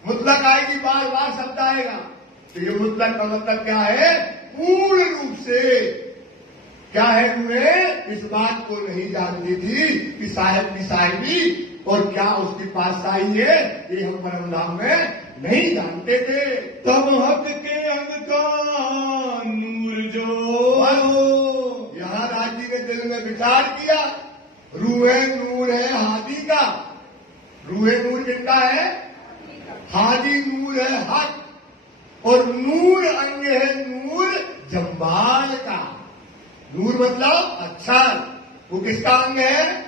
मुतलक आएगी, बार बार शब्द आएगा। तो ये मुतलक का मतलब क्या है? पूर्ण रूप से। क्या है? तुम्हें इस बात को नहीं जानती थी कि साहिब की साहिबी और क्या उसकी पातशाही है, ये हम परम धाम में नहीं जानते थे। तब हक के अंग का नूर जो यहाँ राजी ने दिल में विचार किया। रूहे नूर है हादी का। रूहे नूर किनका है? हादी नूर है हक, और नूर अंग है नूर जम्बाल का। नूर मतलब अक्षर, वो किसका अंग है?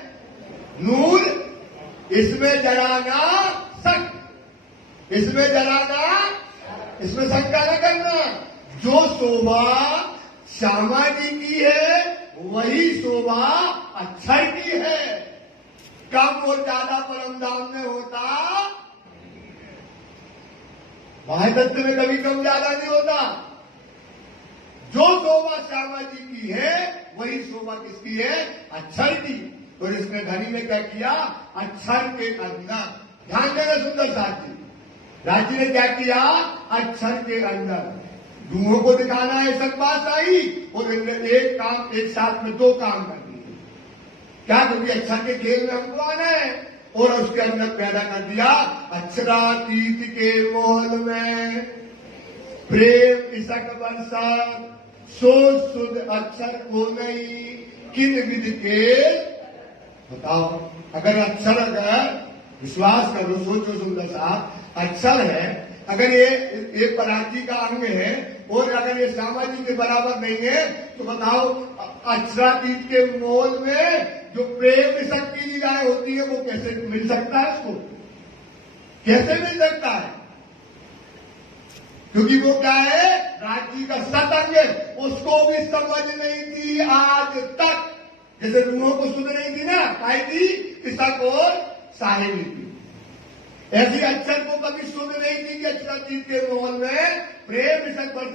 नूर। इसमें जलाना शक, इसमें जलाना, इसमें शंका न करना। जो शोभा श्यामा जी की है वही शोभा अक्षर की है। कम और ज्यादा परम धाम में होता, बाह्य तत्व में कभी कम ज्यादा नहीं होता। जो शोभा श्यामा जी की है वही शोभा किसकी है? अक्षर की। और इसमें धनी ने क्या किया? अक्षर के अंदर, ध्यान देना सुंदर साथी, राज्य ने क्या किया? अक्षर के अंदर दूहों को दिखाना है सतपातशाही, और इनने एक काम एक साथ में 2 काम कर दिए। क्या? क्योंकि अक्षर के खेल में हमको आना है, और उसके अंदर पैदा कर दिया अक्षरातीत के मोल में प्रेम इसक वर्षा सोच शुद्ध अक्षर को नहीं किन विधि के। बताओ, अगर अक्षर, अगर विश्वास करो, सोचो सुंदर साहब, अक्षर है, अगर ये पराजी का अंग है और अगर ये श्यामा जी के बराबर नहीं है, तो बताओ अक्षरातीत के मोल में जो प्रेम शक्ति लीलाएं होती है वो कैसे मिल सकता है? उसको कैसे मिल सकता है? क्योंकि वो क्या है? राज्य का सतंग है। उसको भी समझ नहीं थी आज तक। जैसे रूहों को सुन नहीं थी ना, काई थी इसक और साहिबी थी, ऐसी अक्षर को कभी सुन नहीं थी कि अक्षरातीत के मोहन में प्रेम इसक पर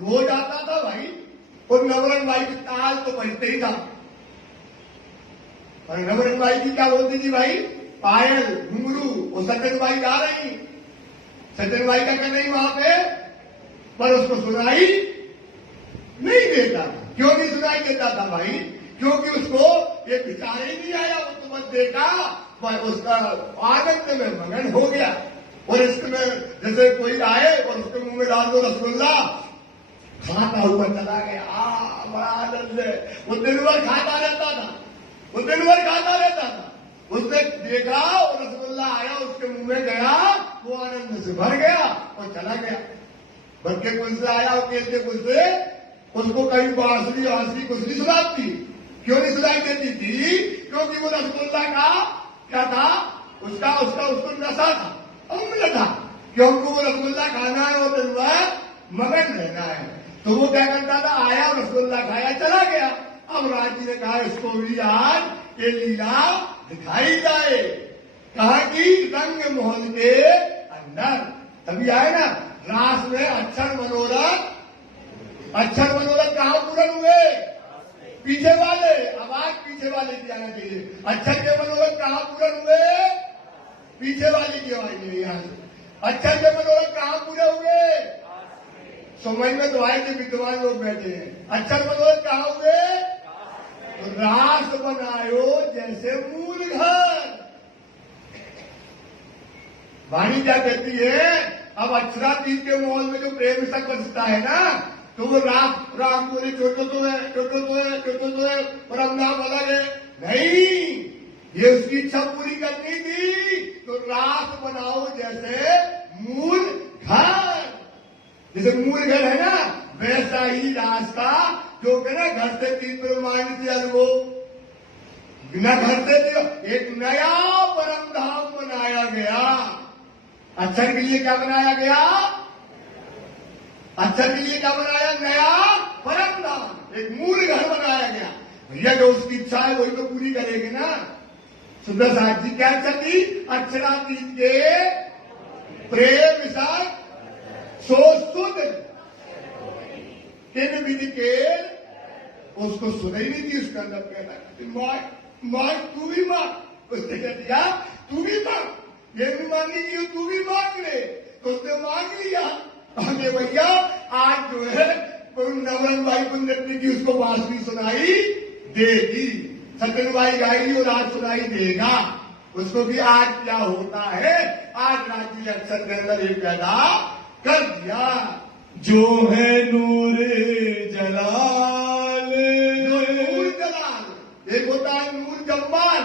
रोज आता था भाई। और नवरंग भाई की ताल तो बजते ही था। और नवरंग भाई की क्या बोलती थी भाई? पायल, घुंघरू। और सज्जन भाई गा रही, सज्जन भाई का नहीं वहां पे, पर उसको सुनाई नहीं देता। क्यों नहीं सुनाई देता था भाई? क्योंकि उसको ये विचार ही नहीं आया। वो तो बस देखा, उसका आनंद में मगन हो गया। और इसमें जैसे कोई आए और उसके मुंह में डाल दो रसगुल्ला, खाता हुआ चला गया। बड़ा आनंद है। वो दिन भर खाता रहता था, वो दिन भर खाता रहता था। उसने देखा और रसगुल्ला आया, उसके मुंह में गया, वो आनंद से भर गया और चला गया। बच्चे कुछ से आया और खेलते कुछ से, उसको कहीं बांसुरी वांसुरी कुछ नहीं सुनाती। क्यों नहीं सुनाई देती थी? क्योंकि वो रसगुल्ला का क्या था? उसको नशा था, अम्ल था। क्योंकि वो रसगुल्ला खाना है, वो दिन भर मगन रहना है। तो वो क्या करता था, आया रसगुल्ला खाया चला गया। अब राज जी ने कहा इसको भी आज ये लीला दिखाई जाए। कहा कि रंग महल के अंदर तभी आए ना रास में अक्षर मनोरथ कहाँ पूर्ण हुए, पीछे वाले, आवाज पीछे वाले की आना चाहिए। अक्षर के मनोरथ कहाँ पूर्ण हुए, पीछे वाले की आवाज नहीं यहाँ से। अक्षर के मनोरथ कहाँ पूरे हुए, समझ में तो आए थे विद्वान लोग बैठे हैं। अक्षर मनोरथ कहाँ हुए, तो रास बनायो जैसे मूल घर। वाणी क्या कहती है, अब अक्षरातीत के माहौल में जो प्रेम तक बचता है ना, तो वो राम बोले छोटो तो है परम नाम अलग है। नहीं, ये उसकी इच्छा पूरी करनी थी, तो रास बनाओ जैसे मूल घर। जैसे मूल घर है ना, वैसा ही रास्ता जो कि ना घर से 3 ब्रह्मांड से अलग हो, बिना घर से एक नया परम धाम बनाया गया। अक्षर के लिए क्या बनाया गया, अक्षर के लिए क्या बनाया, नया परम धाम, एक मूल घर बनाया गया। भैया जो उसकी इच्छा है वही तो पूरी करेगी ना। सुंदर साहब जी क्या इच्छा थी, अक्षरातीत के प्रेम विषय सोच किन विधि के, उसको सुन ही नहीं थी। उसके अंदर कहना मांग तू भी मांग, उसने कह दिया तू भी मांग, ये भी मांगी तू भी मांग ले, तो उसने मांग लिया। अरे भैया आज जो है नवरंग भाई पुण्यवती की उसको बांसुरी सुनाई देगी, सचिन भाई गाएगी और आज सुनाई देगा उसको भी। आज क्या होता है, आज राज्य अक्षर के अंदर एक पैदा कर दिया, जो है नूर जलाल, नूर जलाल। एक होता है नूर जम्बाल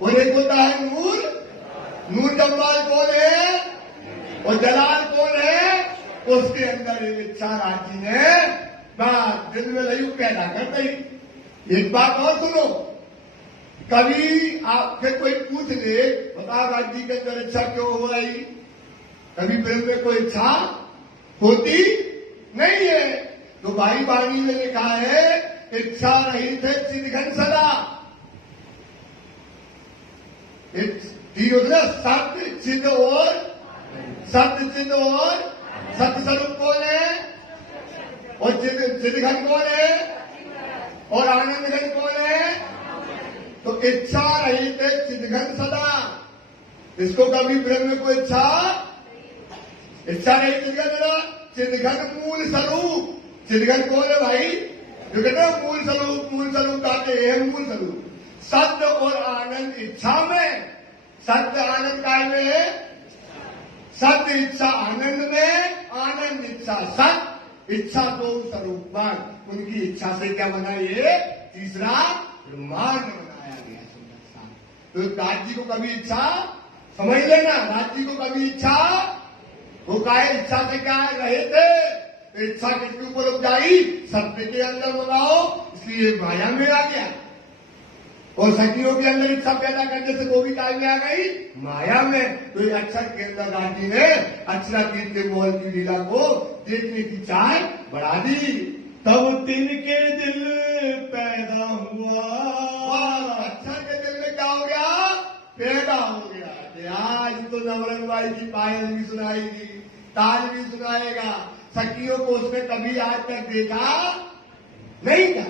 और एक होता है नूर जम्बाल कौन है और जलाल कौन है, उसके अंदर एक इच्छा राजी ने दिल में लयू पैदा कर दी। एक बात और सुनो, कभी आपसे कोई पूछ ले बता राजी के अंदर इच्छा क्यों हो रही, कभी दिल में कोई इच्छा होती नहीं है। तो भाई वाणी में लिखा है इच्छा रहित है चिदघन सदा, सत्य चिद और सत्य चिद और सत्य स्वरूप कौन है और चिदघन कौन है और आनंद घन कौन है। तो इच्छा रहित है चिदघन सदा, इसको कभी ब्रह्म में कोई इच्छा नहीं, चिदघन मूल स्वरूप। चिदघन कौन है भाई, जो कहते हैं मूल स्वरूप कहते हैं, मूल स्वरूप। सत्य और आनंद इच्छा में, सत्य आनंद काय में है, सत्य इच्छा आनंद में, आनंद इच्छा सत्य, इच्छा दो स्वरूपवान, उनकी इच्छा से क्या बना, ये तीसरा ब्रह्मांड बनाया गया। सुंदर सा तो राज्य को कभी इच्छा समझ लेना, राज्य को कभी इच्छा, वो काय इच्छा से क्या रहे थे, इच्छा किसके ऊपर उपजाई, सत्य के अंदर बनाओ, इसलिए माया में आ गया। और सखियों के अंदर इच्छा पैदा करने से वो भी काय में आ गई, माया में। तो अक्षर के अंदर राजी ने अक्षरातीत के मोहन की लीला को देखने की चाह बढ़ा दी। तब तिनके दिल पैदा हुआ, अक्षर के दिल में क्या हो गया, पैदा हो गया। आज तो नवरंग भाई की पायल भी सुनाएगी, ताल भी सुनाएगा, सखियों को उसने कभी आज तक देखा नहीं था।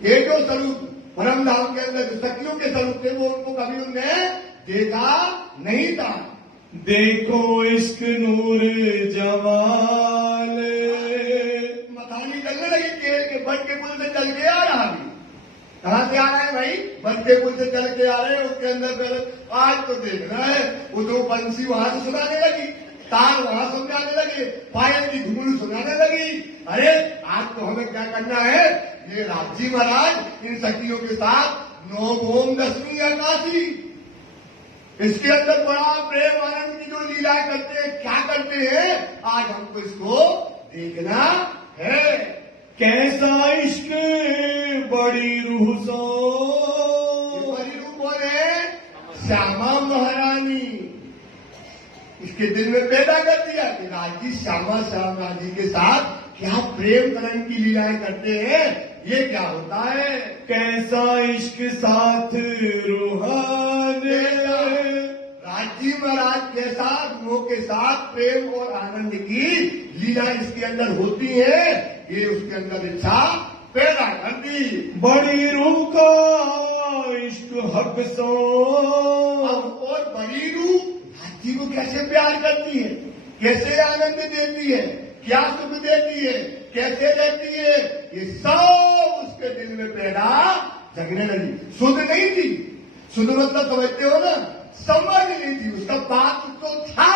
ये जो स्वरूप परम धाम के अंदर सखियों के स्वरूप थे वो उनको कभी उनने देखा नहीं था। देखो इश्क नूर जमाल, मथानी चलने लगी केल के बच के पुल से चल के आ रहा भी। कहां से आ रहा है भाई, बच के पुल से चल के आ रहे हैं। उसके अंदर आज तो देख रहा है वो जो बंसी वहां से सुनाने लगी, तार वहां सुनाने लगे, पायल की घुंघरू सुनाने लगी। अरे आज तो हमें क्या करना है, ये राजी महाराज इन सखियों के साथ 9 ओम 10वीं एकादशी, इसके अंदर बड़ा प्रेम आनंद की जो लीला करते हैं, क्या करते हैं, आज हमको इसको देखना है। कैसा इश्क बड़ी रूह सो, बड़ी रूह कौन है, श्यामा महारानी। इसके दिल में पैदा कर दिया कि राजी श्यामा श्यामा जी के साथ क्या प्रेम करण की लीलाएं करते हैं, ये क्या होता है। कैसा इश्क साथ रूहाने, राजी महाराज के साथ मोह के साथ प्रेम और आनंद की लीला इसके अंदर होती है, ये उसके अंदर इच्छा पैदा कर दी। बड़ी रूह का इश्क हक सो, और बड़ी रूह राजी को कैसे प्यार करती है, कैसे आनंद देती है, क्या सुख देती है, कैसे रहती है, ये सब उसके दिल में पैदा जगने लगी। शुद्ध नहीं थी, शुद्ध मतलब समझते हो ना, समझ नहीं थी, उसका पात्र तो था,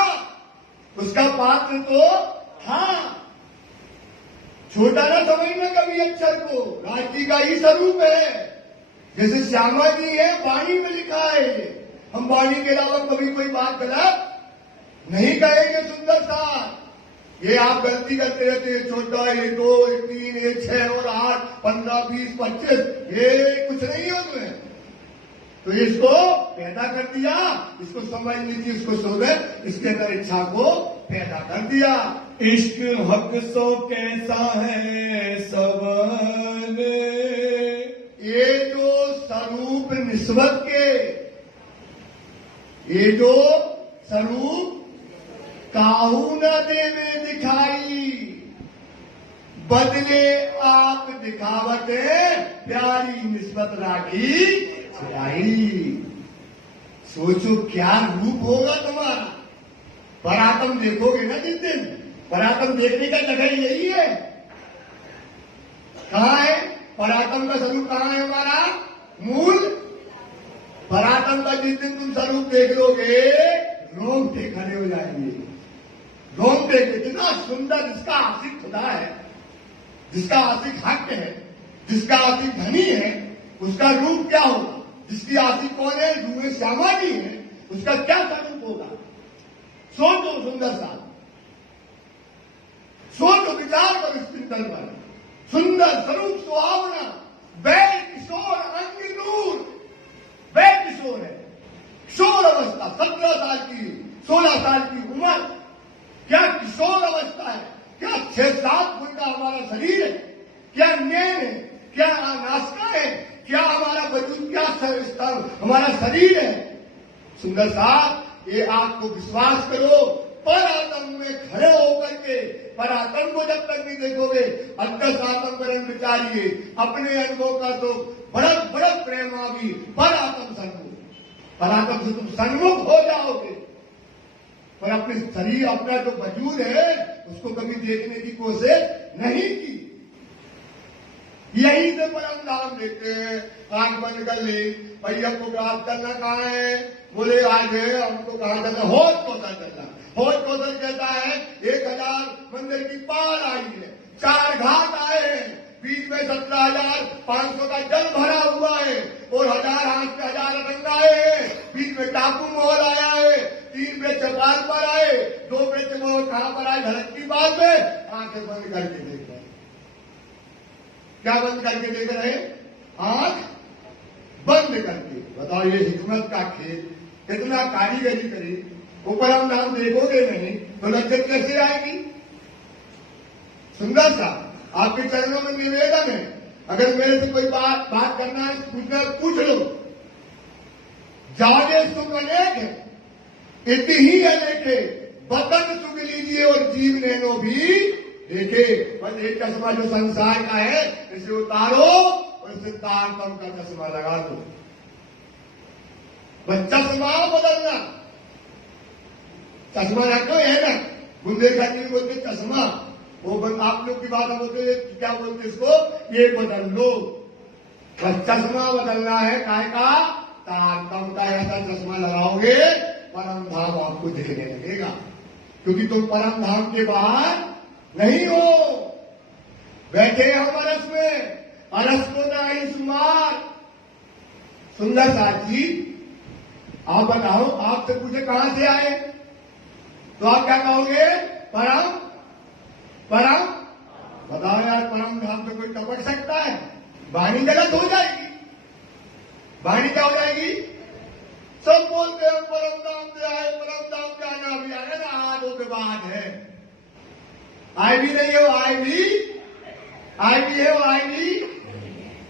उसका पात्र तो था। छोटा ना समझना कभी अक्षर को, राजी का ही स्वरूप है। जैसे श्यामा जी है, वाणी में लिखा है, हम वाणी के अलावा कभी कोई बात गलत नहीं कहेंगे। सुंदर सा ये आप गलती करते रहते हैं, छोटा ये 2 ये 3 ये 6 और 8 15 20 25, ये कुछ नहीं है उसमें। तो इसको पैदा कर दिया, इसको समझ नहीं थी, इसको सोचे, इसके अंदर इच्छा को पैदा कर दिया। इश्क हक सो कैसा है सबन, ये जो स्वरूप निस्बत के, ये जो स्वरूप काहू न देवे दिखाई, बदले आप दिखावत प्यारी निस्बत राखी छुड़ाई। सोचो क्या रूप होगा तुम्हारा, पराक्रम देखोगे ना जिस दिन, पराक्रम देखने का जगह यही है। कहाँ है पराक्रम का स्वरूप, कहाँ है हमारा मूल। पराक्रम का जिस दिन तुम स्वरूप देख लोगे, रोंगटे खड़े हो जाएंगे, रोंगटे। कितना सुंदर जिसका आशिक खुदा है, जिसका आशिक हक है, जिसका आशिक धनी है, उसका रूप क्या होगा। जिसकी आशिक कौन है, रूह श्यामा जी है, उसका क्या स्वरूप होगा। सोचो सुंदर सा, सोचो विचार करो इस चिंतन पर। सुंदर स्वरूप सुहावना, बैल किशोर अंग नूर, बैल किशोर है, किशोर अवस्था, 17 साल की 16 साल की उम्र, क्या किशोर अवस्था है, क्या 6-7 फुट का हमारा शरीर है, क्या नैन है, क्या नासका है, क्या हमारा वजूद, क्या हमारा शरीर है। सुंदर साहब, ये आपको विश्वास करो, पर आत्म में खड़े होकर के पर आत्म को जब तक नहीं देखोगे, अंतस आत्म करण विचारिए, अपने अनुभव का तो बड़क बड़क प्रेम आगी, पर आत्म सन्मुख, पर आत्म से तुम सन्मुख हो जाओगे। पर अपने शरीर, अपना जो वजूद है, उसको कभी देखने की कोशिश नहीं की। यही से परम धाम देते हैं। आंख बंद कर ली, भैया को प्राप्त करना कहाँ है, बोले आज है, हमको कहाँ जाना, होश कौशल करना। होश कौशल कहता है 1000 मंदिर की पार आई है, 4 घाट आए हैं, बीच में 17,500 का जल भरा हुआ है, और 1000 हाथ पे 1000 रंग आए हैं, बीच में टापू मोहल आया है, 3 पे चपाल पर आए, 2 पे चमोह कहाँ पर आए, धड़क की बात में आंखें बंद करके देख रहे। क्या बंद करके देख रहे, आंख बंद करके। बताओ ये हिकमत का खेल, कितना कारीगरी करी। ऊपर हम नाम देखोगे नहीं तो लज्जत कैसे आएगी। सुंदर सा आपके चरणों में निवेदन है, अगर मेरे से कोई बात करना है, पूछना पूछ लो। जाने सुख अनेक है, इतनी ही अनेक है, बदन सुख लीजिए और जीव नैनो भी देखे। बस एक चश्मा जो संसार का है, इसे उतारो और इसे तारतम का चश्मा लगा दो। बस चश्मा बदलना, चश्मा रखो है ना, बुंदेलखंडी बोलते चश्मा, वो आप लोग की बात बोलते क्या बोलते इसको, ये बदल लो। बस चश्मा बदलना है, काय का तारतम का। ऐसा चश्मा लगाओगे, परम धाम आपको दिखने लगेगा, क्योंकि तुम परम धाम के बाहर नहीं हो। बैठे हम अरस में, अरस को नहीं सुमार। सुंदर साथ जी, आप बताओ, आपसे पूछे कहां से आए, तो आप क्या कहोगे, परम परम। बताओ यार, परम धाम पे कोई टपक सकता है, वाणी गलत हो जाएगी। वाणी क्या हो जाएगी, सब बोलते हैं परम धाम से आए, परम धाम से आना भी आया ना, आधों के बाद है। आए भी नहीं हो, आए भी है, वो आए भी।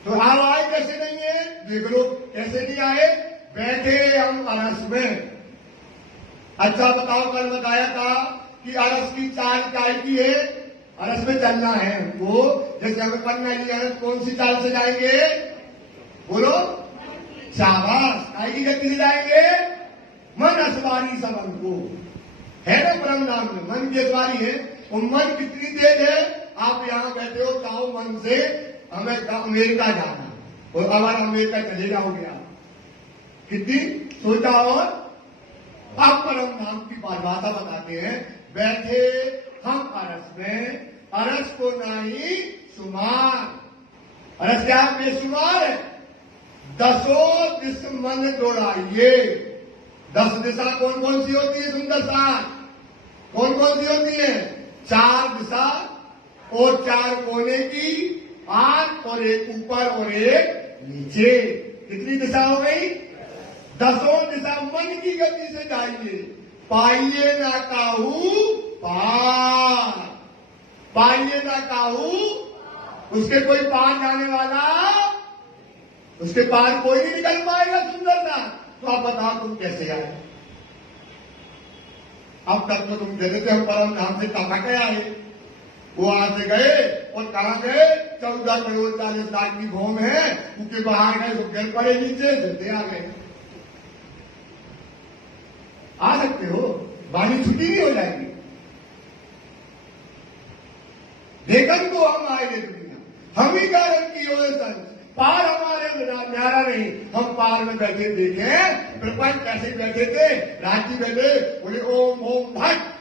तो आप आए कैसे नहीं है? देख लो कैसे नहीं आए। बैठे हम अरस में। अच्छा बताओ, कल बताया था कि अरस की चाल काय की है? अरस में चलना है हमको। जैसे हमें पन्ना की अरस कौन सी चाल से जाएंगे? बोलो, शाबाश। काय की गति से जाएंगे? मन असवारी समन को है ना, परम धाम में मन की असवारी है। और मन कितनी तेज है? आप यहां बैठे हो, चाहो मन से हमें अमेरिका जाना, और अगर अमेरिका चले जाओगे आप, कितनी सोचा। और आप परम धाम की परिभाषा बताते हैं। बैठे हम अरस में, अरस को नहीं शुमार। अरस क्या बेशुमार है। 10 दिस मन दौड़ाइए। 10 दिशा कौन कौन सी होती है? सुंदर साथ कौन कौन सी होती है? 4 दिशा और 4 कोने की, 8 और 1 ऊपर और 1 नीचे। कितनी दिशा हो गई? 10 दिशा मन की गति से जाइए। पाइए ना काहू पार, पाइए ना काहू, उसके कोई पार जाने वाला, उसके पार कोई नहीं निकल पाएगा। सुंदरता। तो आप बताओ तुम कैसे आए? अब तक तो तुम कहते थे हम परम धाम से टपक आए। वो वहां से गए और कहां गए? 14 करोड़ 40 लाख की भूमि है, उनके बाहर गए तो गिर पड़े नीचे, जल्दी आ गए। आ सकते हो, वाणी छुट्टी नहीं हो जाएगी। देखन को हम आए दुनिया, हम ही कारण की हो संत। पार हमारे बिना न्यारा नहीं, हम पार में बैठे देखे। प्रपंच कैसे बैठे थे? रांची बैठे, बोले ओम ओम भट्ट।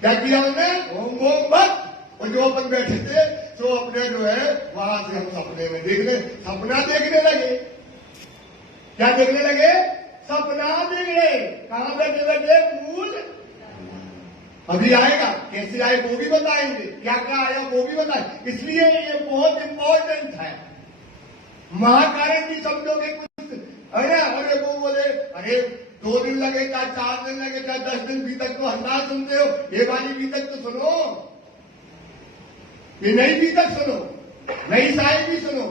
क्या किया हमने? ओम ओम भट्ट। और जो अपन बैठे थे तो अपने जो है वहां से हम सपने में देखने, सपना देखने लगे। क्या देखने लगे? सपना देखने। कहां बैठे बैठे? मूल। अभी आएगा, कैसे आए वो भी बताएंगे, क्या क्या आया वो भी बताएंगे। इसलिए ये बहुत इंपॉर्टेंट है। महाकारण की समझोगे कुछ है ना। अरे वो बोले अरे 2 दिन लगे, चाहे 4 दिन लगे, चाहे 10 दिन, भी तक तो हल्ला सुनते हो। ये वाली भी तक तो सुनो, ये नई भी तक सुनो, नई साई भी सुनो।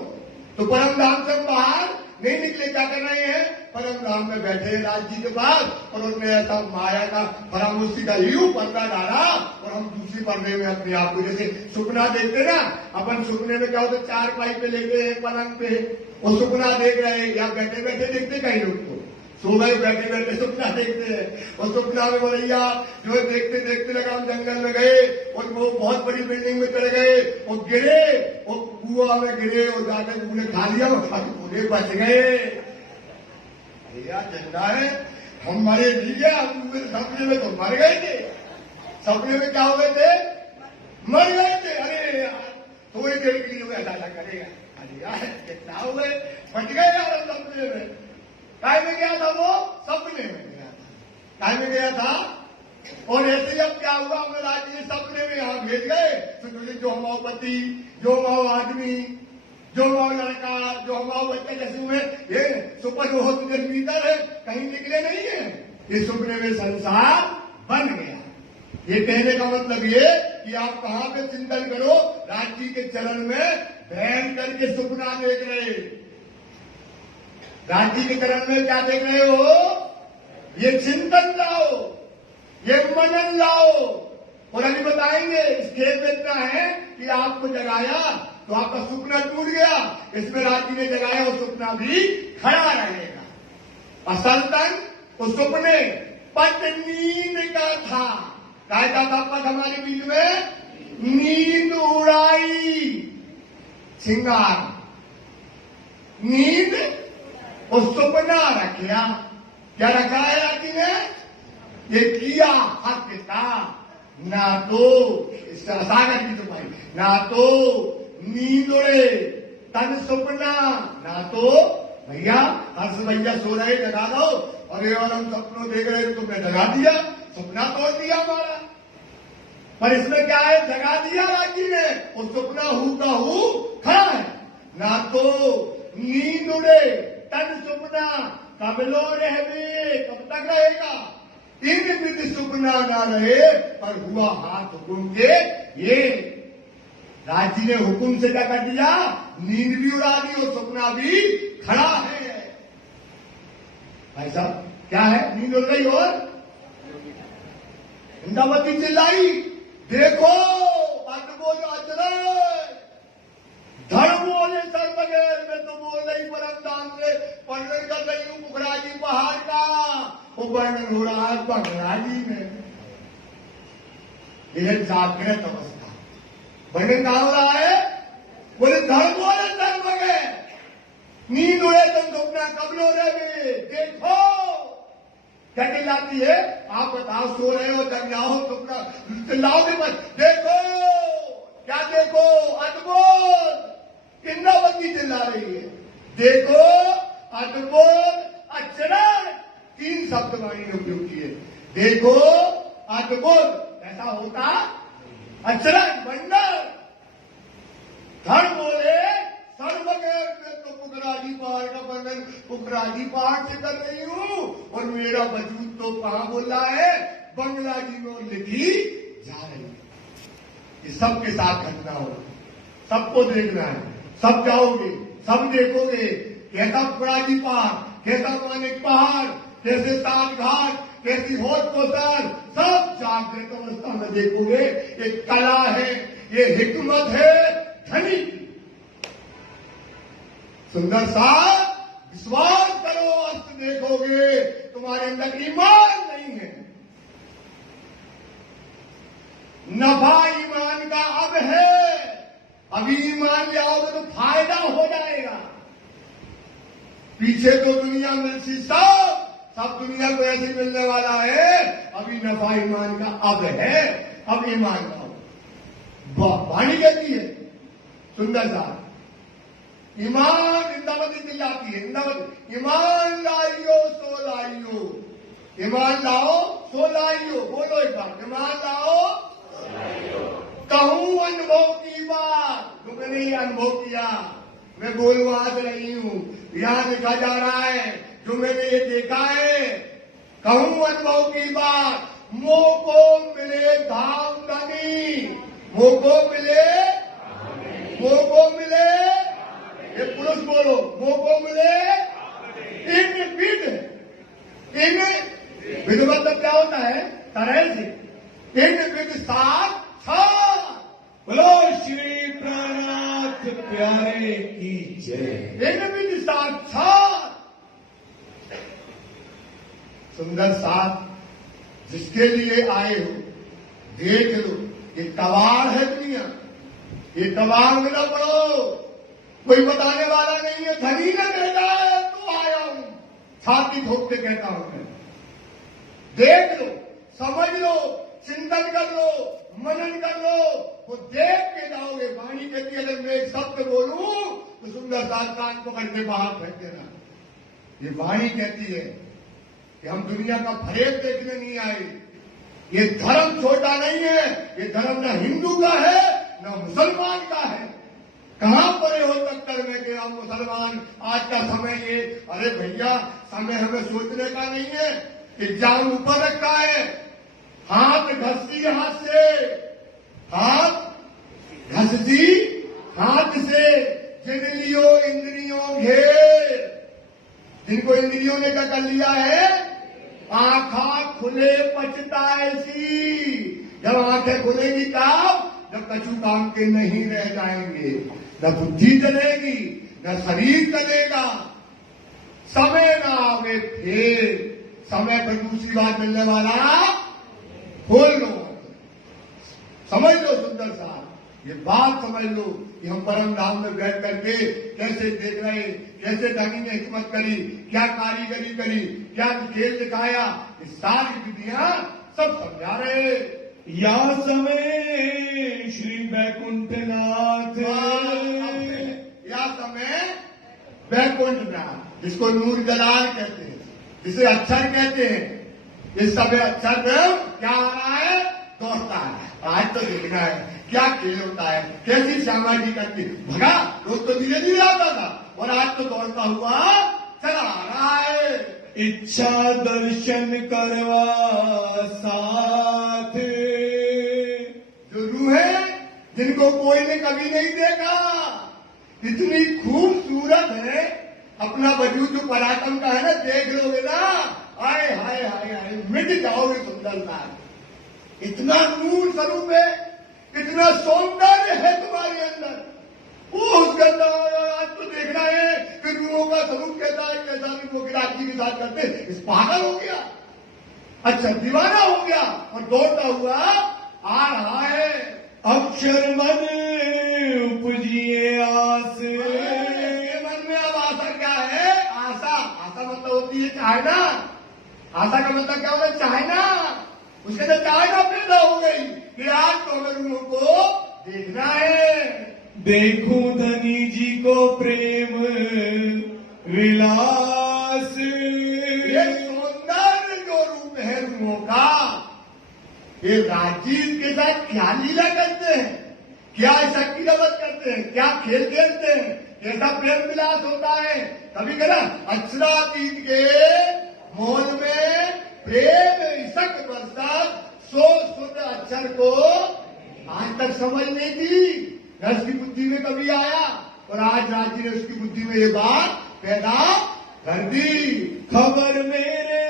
तो परम धाम से बाहर नहीं निकले। क्या कर रहे हैं? परम धाम में बैठे राज जी के पास, और उसने ऐसा माया का परामर्शी का यूं पर्दा डाला, और हम दूसरी पर्दे में अपने आप को, जैसे सुपना देखते ना अपन, सुपने में क्या होता? 4 पाई पे लेके एक पलंग पे वो सुपना देख रहे हैं, या बैठे बैठे देखते कई लोग तो सो गए, बैठे बैठे सपना देखते हैं। और सपना में बोलैया जो है देखते देखते लगा हम जंगल में गए, और वो बहुत बड़ी बिल्डिंग में चढ़ गए, और गिरे, और कुआ में गिरे, और जाकर पूरे खा लिया, पूरे बच गए। भैया झंडा है, हम मरे नहीं गया, हम सपने में तो मर गए थे। सपने में क्या हो गए थे? मर गए थे। अरे थोड़ी देर के लिए ऐसा करेगा। अरे यार कितना हो गए, बच गए यार हम सपने में। काय में गया था वो? सपने में गया था। काय में गया था? और ऐसे जब क्या हुआ, हमने राजी ने सपने में यहां भेज गए। तो जो हमारा पति, जो हमारा आदमी, जो हमारा लड़का, जो हमारा बच्चा, जैसे हुए ये सुपर बहुत भीतर है, कहीं निकले नहीं है। इस सपने में संसार बन गया। ये कहने का मतलब ये कि आप कहां पे चिंतन करो? राज जी के चरण में बैठ करके सपना देख रहे। राज जी के चरण में क्या देख रहे हो? ये चिंतन लाओ, ये मनन लाओ। और अभी बताएंगे इस खेल में इतना है कि आपको जगाया तो आपका सपना टूट गया, इसमें राज जी ने जगाया, वो सपना भी खड़ा रहेगा। असल तक उस सपने पट नींद का था। क्या था पद हमारे बीच में? नींद उड़ाई, श्रृंगार, नींद और सपना रखा। क्या रखा है राज जी ने? ये किया हक था। ना तो सागर की तो भाई, ना तो नींद उड़े तन सपना, ना तो भैया हर्ष भैया सो रहे जगा दो, अरे और हम सपनों देख रहे थे, तुमने जगा दिया, सपना तोड़ दिया हमारा। पर इसमें क्या है? जगा दिया राज जी ने, और सपना हु का हु खड़ा है। ना तो नींद उड़े तन सुपना कब लो रहवे, कब तक रहेगा? इन विधि सुपना ना रहे, पर हुआ हाथ हुकुम के ये। राजी ने हुकुम से क्या कर दिया? नींद भी उड़ा दी और सपना भी खड़ा है। भाई साहब क्या है? नींद उड़ गई और इंदावती चिल्लाई, देखो बोले अजरक, धड़ बोले सर बगैर, मैं तो बोल रही परम दाम से वर्णन कर रही हूँ पुखराजी पहाड़ का। वो वर्णन हो रहा है बंगलाजी में। यह जागृत अवस्था वर्णन कहा हो रहा है? बोले धड़ बोले सर बगैर, नींद उड़े तुम सपना कब लो रे, देखो क्या चिल्लाती है? आप बताओ, सो रहे हो, जग जाओ, सपना चिल्लाओगे मत। देखो क्या देखो? अद्भुत। इंद्रावती चिल्ला रही है, देखो अद्भुत अक्षर। 3 शब्द वाणी ने उपयोग किए, देखो अद्भुत, ऐसा होता अक्षर वंडर। धड़ बोले सर बगैर, मैं तो पुखराजी पहाड़ का वर्णन पुखराजी पहाड़ से कर रही हूं, और मेरा वजूद तो कहां बोल रहा है? बंगला जी में लिखी जा रही है। ये सबके साथ घटना हो, सबको देखना है, सब जाओगे, सब देखोगे। कैसा पुखराजी पहाड़, कैसा मानिक पहाड़, कैसे 7 घाट, कैसी होत कोसर, सब जागृत अवस्था में देखोगे। ये कला है, ये हिकमत है धनी की। सुंदर साहब विश्वास करो, अस्त देखोगे, तुम्हारे अंदर ईमान नहीं है। नफा ईमान का अब है, अभी ईमान ले आओगे तो फायदा हो जाएगा। पीछे तो दुनिया मिलती सब दुनिया को ऐसे मिलने वाला है। अभी नफा ईमान का अब है, अब ईमान का वाणी कहती है। सुंदर साहब ईमान, इंदावती चिल्लाती है, इंदावती ईमान लाइयो सो लाइयो, ईमान लाओ सो लाइयो। बोलो एक बार, ईमान लाओ कहूं अनुभव की बात, तुमने ये अनुभव किया, मैं बोलवाद रही हूं, यहां लिखा जा रहा है जो मैंने ये देखा है। कहूं अनुभव की बात, मोह को मिले धाम धनी, मोह को मिले, मोह को मिले, ये पुरुष बोलो, मोह को मिले इन विध, इन विध मतलब क्या होता है? तरह से। इन विध साथ बोलो श्री प्राणनाथ प्यारे की जय। इन विध साक्षात। सुंदर साथ जिसके लिए आए हो देख लो, ये कबाड़ है दुनिया, ये कबाड़ में न पड़ो। कोई बताने वाला नहीं है, धनी ने भेजा है तो आया हूं, छाती ठोक के कहता हूं मैं। देख लो, समझ लो, चिंतन कर लो, मनन कर लो, वो देख के जाओगे। वाणी कहती है अगर मैं एक शब्द बोलूं तो सुंदर साथ कान पकड़ के बाहर फेंक देना। ये वाणी कहती है कि हम दुनिया का फरेब देखने नहीं आए। ये धर्म छोटा नहीं है, ये धर्म न हिंदू का है न मुसलमान का है। कहां पड़े हो टक्कर में कि हम मुसलमान आज का समय ये? अरे भैया समय हमें सोचने का नहीं है, एग्जाम ऊपर रखा है। हाथ घसती हाथ से, हाथ घसती हाथ से, जिन लियो इंद्रियों घेर, जिनको इंद्रियों ने क्या कर लिया है? आंखा खुले पछताएसी। जब आंखें खुलेगी तब जब कछु काम के नहीं रह जाएंगे, न बुद्धि चलेगी न शरीर चलेगा। समय ना आवे फिर, समय पर दूसरी बात मिलने वाला खोल लो, समझ लो। सुंदर साहब ये बात समझ लो कि हम परम धाम में बैठ करके कैसे देख रहे, कैसे धनी ने हिकमत करी, क्या कारीगरी करी, क्या खेल दिखाया, ये सारी विधियां सब समझा रहे। या समय श्री वैकुंठनाथ, या समय वैकुंठनाथ, जिसको नूर जलाल कहते हैं, जिसे अक्षर कहते हैं। इस समय अक्षर में क्या आ रहा है? दौड़ता है। आज तो देखना है क्या खेल होता है, कैसी श्यामा जी करती। भगा रोज तो धीरे धीरे आता था और आज तो दौड़ता हुआ चला रहा है। इच्छा दर्शन करवा साथ, जो रूहें जिनको कोई ने कभी नहीं देखा, इतनी खूबसूरत है, अपना वजूद जो पराक्रम का है ना, देख लोगे ना, आए हाय हाय हाय मिट जाओगे सुंदरता। इतना नूर स्वरूप है, इतना सौंदर्य है तुम्हारे अंदर। उसके अंदर आज तो देखना है कि रूहों का स्वरूप कैसा है, कैसा रूहों की राजी के साथ करते, इस पागल हो गया, अच्छा दीवाना हो गया और दौड़ता हुआ आ रहा है। अक्षर मन उपजिए आस, मन में अब आशा क्या है? आशा, आशा मतलब होती है चाहना। आशा का मतलब क्या होता है? चाहना। उसके अंदर चाहना पैदा हो गई कि आज तो हमें रूहों को देखना है। देखूं धनी जी को प्रेम विलास, ये सौंदर्य जो रूप है रूहों का, ये राजीव के साथ क्या लीला करते हैं, क्या शक्ति जबत करते हैं, क्या खेल खेलते हैं, कैसा प्रेम विलास होता है। कभी कदा अक्षरातीत के मोहन में प्रेम इसक बरसात सो सुन अक्षर को आज तक समझ नहीं थी, उसकी बुद्धि में कभी आया, और आज राजी ने उसकी बुद्धि में ये बात पैदा कर दी। खबर मेरे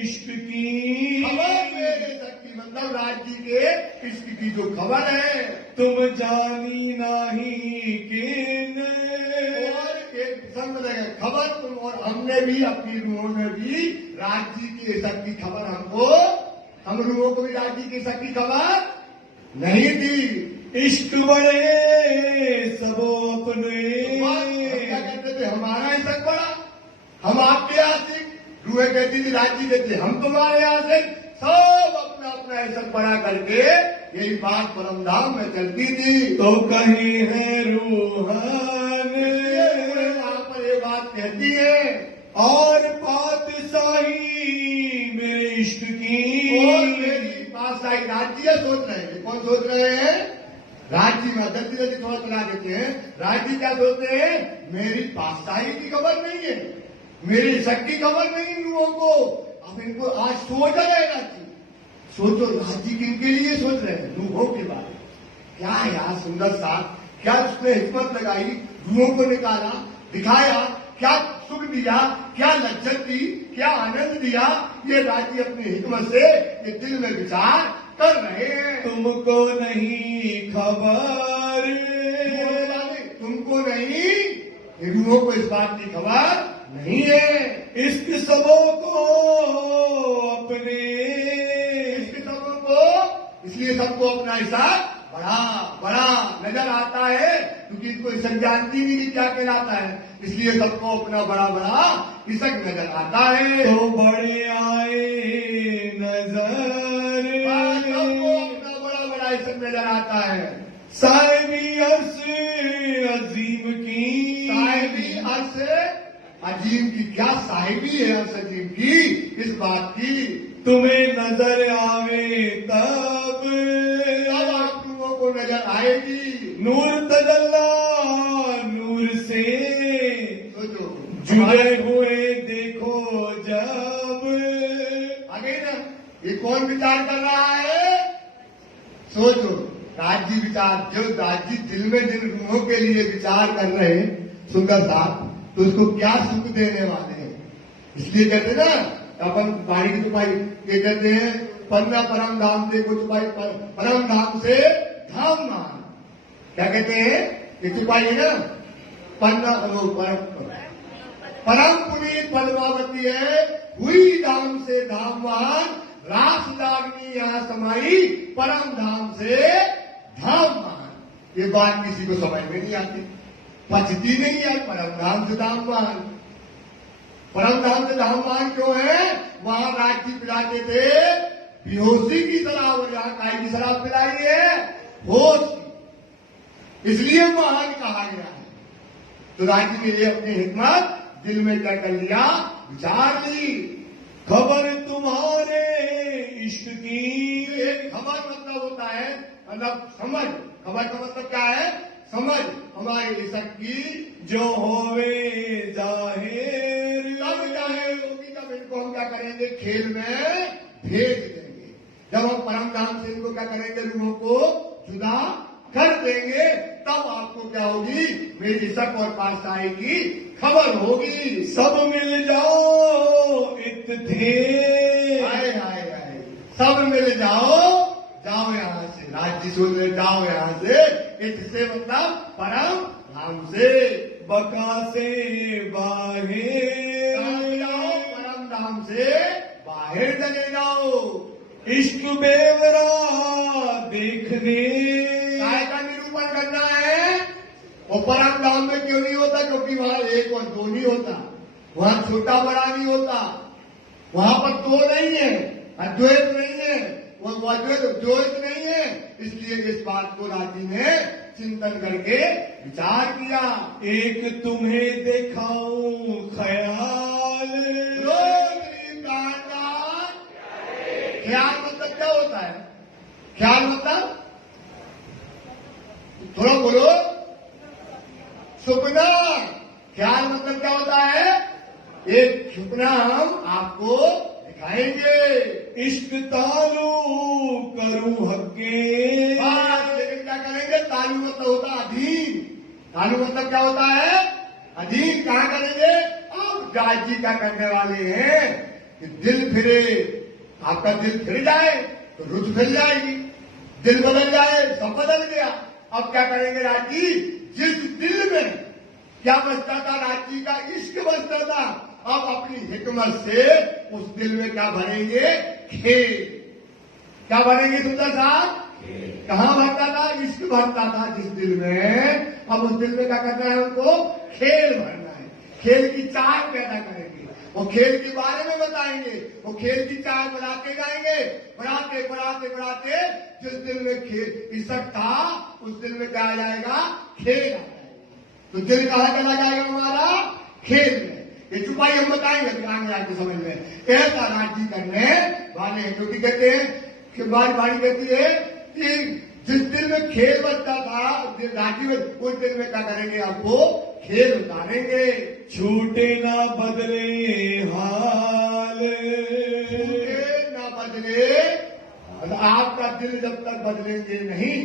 इश्क की, खबर मेरे शक्ति मतलब राज्य के इश्क की जो खबर है, तुम जानी नहीं किन, और एक संग लगे खबर तुम और हमने भी अपनी रूहों में भी राज्य की इश्क की खबर हमको, हम रूहों को भी राज्य की इश्क की खबर नहीं दी। इश्क बड़े सबो अपने, क्या कहते थे? हमारा इश्क बड़ा, हम आपके आशिक। रूहें कहती थी, राज्य कहते हम तुम्हारे आशिक। सब अपना अपना इश्क बड़ा करके यही बात परम धाम में चलती थी। तो कहीं है रूहान, वहां पर ये बात कहती है, और पातशाही मेरे इश्क की, और मेरी पातशाही राज्य सोच रहे हैं। कौन सोच रहे हैं? राज्य में जल्दी जल्दी थोड़ा चला देते हैं। राज्य क्या सोचते हैं? मेरी पातशाही की खबर नहीं है, मेरी शक्ति खबर नहीं रूहों को। अब इनको आज सोच रहे हैं राज्य, सोचो राज्य किनके लिए सोच रहे हैं? रूहों के बारे में। क्या यार सुंदर सा, क्या उसने हिम्मत लगाई, रूहों को निकाला, दिखाया, क्या सुख दिया, क्या लज्जत दी, क्या आनंद दिया, ये राज्य अपनी हिम्मत से ये दिल में विचार कर रहे हैं। तुमको नहीं खबर, तुमको नहीं, रूहों को इस बात की खबर नहीं है। इश्क सबों को अपने, इश्क सबों को, इसलिए सबको अपना हिसाब बड़ा बड़ा नजर आता है, क्योंकि इनको इश्क जानती नहीं क्या कहलाता है, इसलिए सबको अपना बड़ा बड़ा इश्क नजर आता है। तो बड़े आए नजर, सबको अपना बड़ा बड़ा इश्क नजर आता है। साहिबी अर्श अजीम की, साहिबी अर्श अजीम की, क्या साहिबी है अर्श अजीम की? इस बात की तुम्हें नजर आवे तब आप लोगों को नजर आएगी। नूर तजल्ला नूर से सोचो जुड़े हुए देखो जब, आगे ना ये कौन विचार कर रहा है? सोचो राज्य विचार, जो राज्य दिल में जिन रूहों के लिए विचार कर रहे हैं सुंदर साहब, तो उसको क्या सुख देने वाले हैं। इसलिए कहते ना अपन बाड़ी की चुपाई ये कहते हैं, पन्ना परम धाम से कुछ चुपाई, परम धाम से धाम मान। क्या कहते हैं? ये चुपाई है ना, पन्ना परम पुनीत पद्मावती है, हुई धाम से धामवान, रास लागनी यहाँ समाई, परम धाम से धाम मान। ये बात किसी को समझ में नहीं आती, पचती नहीं है। परम धाम से धामवान, परम धाम से धामवान क्यों है? वहां राज्य पिलाते थे बेहोशी की शराब, और यहाँ काय की शराब पिलाई है? होश की, इसलिए महान कहा गया है। तो राज्य ने ये अपनी हिम्मत दिल में क्या कर लिया? विचार ली। खबर तुम्हारे इश्क की, एक खबर मतलब होता है, मतलब समझ। खबर का मतलब क्या है? समझ हमारी शक्ति जो होवे जाहिर। तब जाहिर होगी, तब इनको हम क्या करेंगे, खेल में भेज देंगे। जब हम परम धाम से इनको क्या करेंगे, लोगों को जुदा कर देंगे, तब आपको क्या होगी, मेरी शक और पातशाही की खबर होगी। सब मिल जाओ इत थे। हाय हाय हाय, सब मिल जाओ, जाओ यहाँ से, राज्य सुन रहे, जाओ यहाँ से, इससे मतलब परम धाम से, बका से बाहर जाओ, परम धाम से बाहर चले जाओ। इश्क बेवरा देखने। काय का निरूपण करना है, वो परम धाम में क्यों नहीं होता, क्योंकि वहां एक और दो नहीं होता, वहां छोटा बड़ा नहीं होता, वहां पर दो नहीं है, अद्वैत नहीं है, वो अद्वैत नहीं है। इसलिए इस बात को राजी ने चिंतन करके विचार किया। एक तुम्हें दिखाऊं ख्याल। ख्याल मतलब क्या होता है, ख्याल मतलब थोड़ा बोलो, सपना। ख्याल मतलब क्या होता है, एक सपना हम आपको दिखाएंगे। इश्क तालू करूं हक्के। लेकिन क्या करेंगे, तालू मतलब होता है अधीन। तालू मतलब क्या होता है, अधीन। कहाँ करेंगे, अब राज जी क्या करने वाले हैं कि दिल फिरे, आपका दिल फिर जाए तो रुच फिर जाएगी, दिल बदल जाए सब बदल गया। अब क्या करेंगे राज जी, जिस दिल में क्या बसता था, राज जी का इश्क बसता था, अब अपनी हिकमत से उस दिल में क्या भरेंगे, खेल। क्या भरेंगे सुंदर साहब, कहाँ भरता था, इश्क भरता था जिस दिल में, अब उस दिल में क्या करना है, उनको खेल भरना है। खेल की चाय पैदा करेंगे, वो खेल के बारे में बताएंगे, वो खेल की चाय बनाते जाएंगे, बढ़ाते बढ़ाते बढ़ाते जिस दिल में खेल इश्क था, उस दिल में क्या आ जाएगा, खेल आ जाएगा। तो दिल कहाँ चला जाएगा हमारा, खेल में। ये चुपाई हम बताएंगे आगे आपको समझ में। ऐसा राजी करने वाले हैं, क्योंकि कहते हैं कि बारी कहती है कि जिस दिल में खेल बचता था, राजी में, उस दिल में क्या करेंगे, आपको खेल उतारेंगे। छूटे ना बदले हाल। छूटे ना बदले, आपका दिल जब तक बदलेंगे नहीं,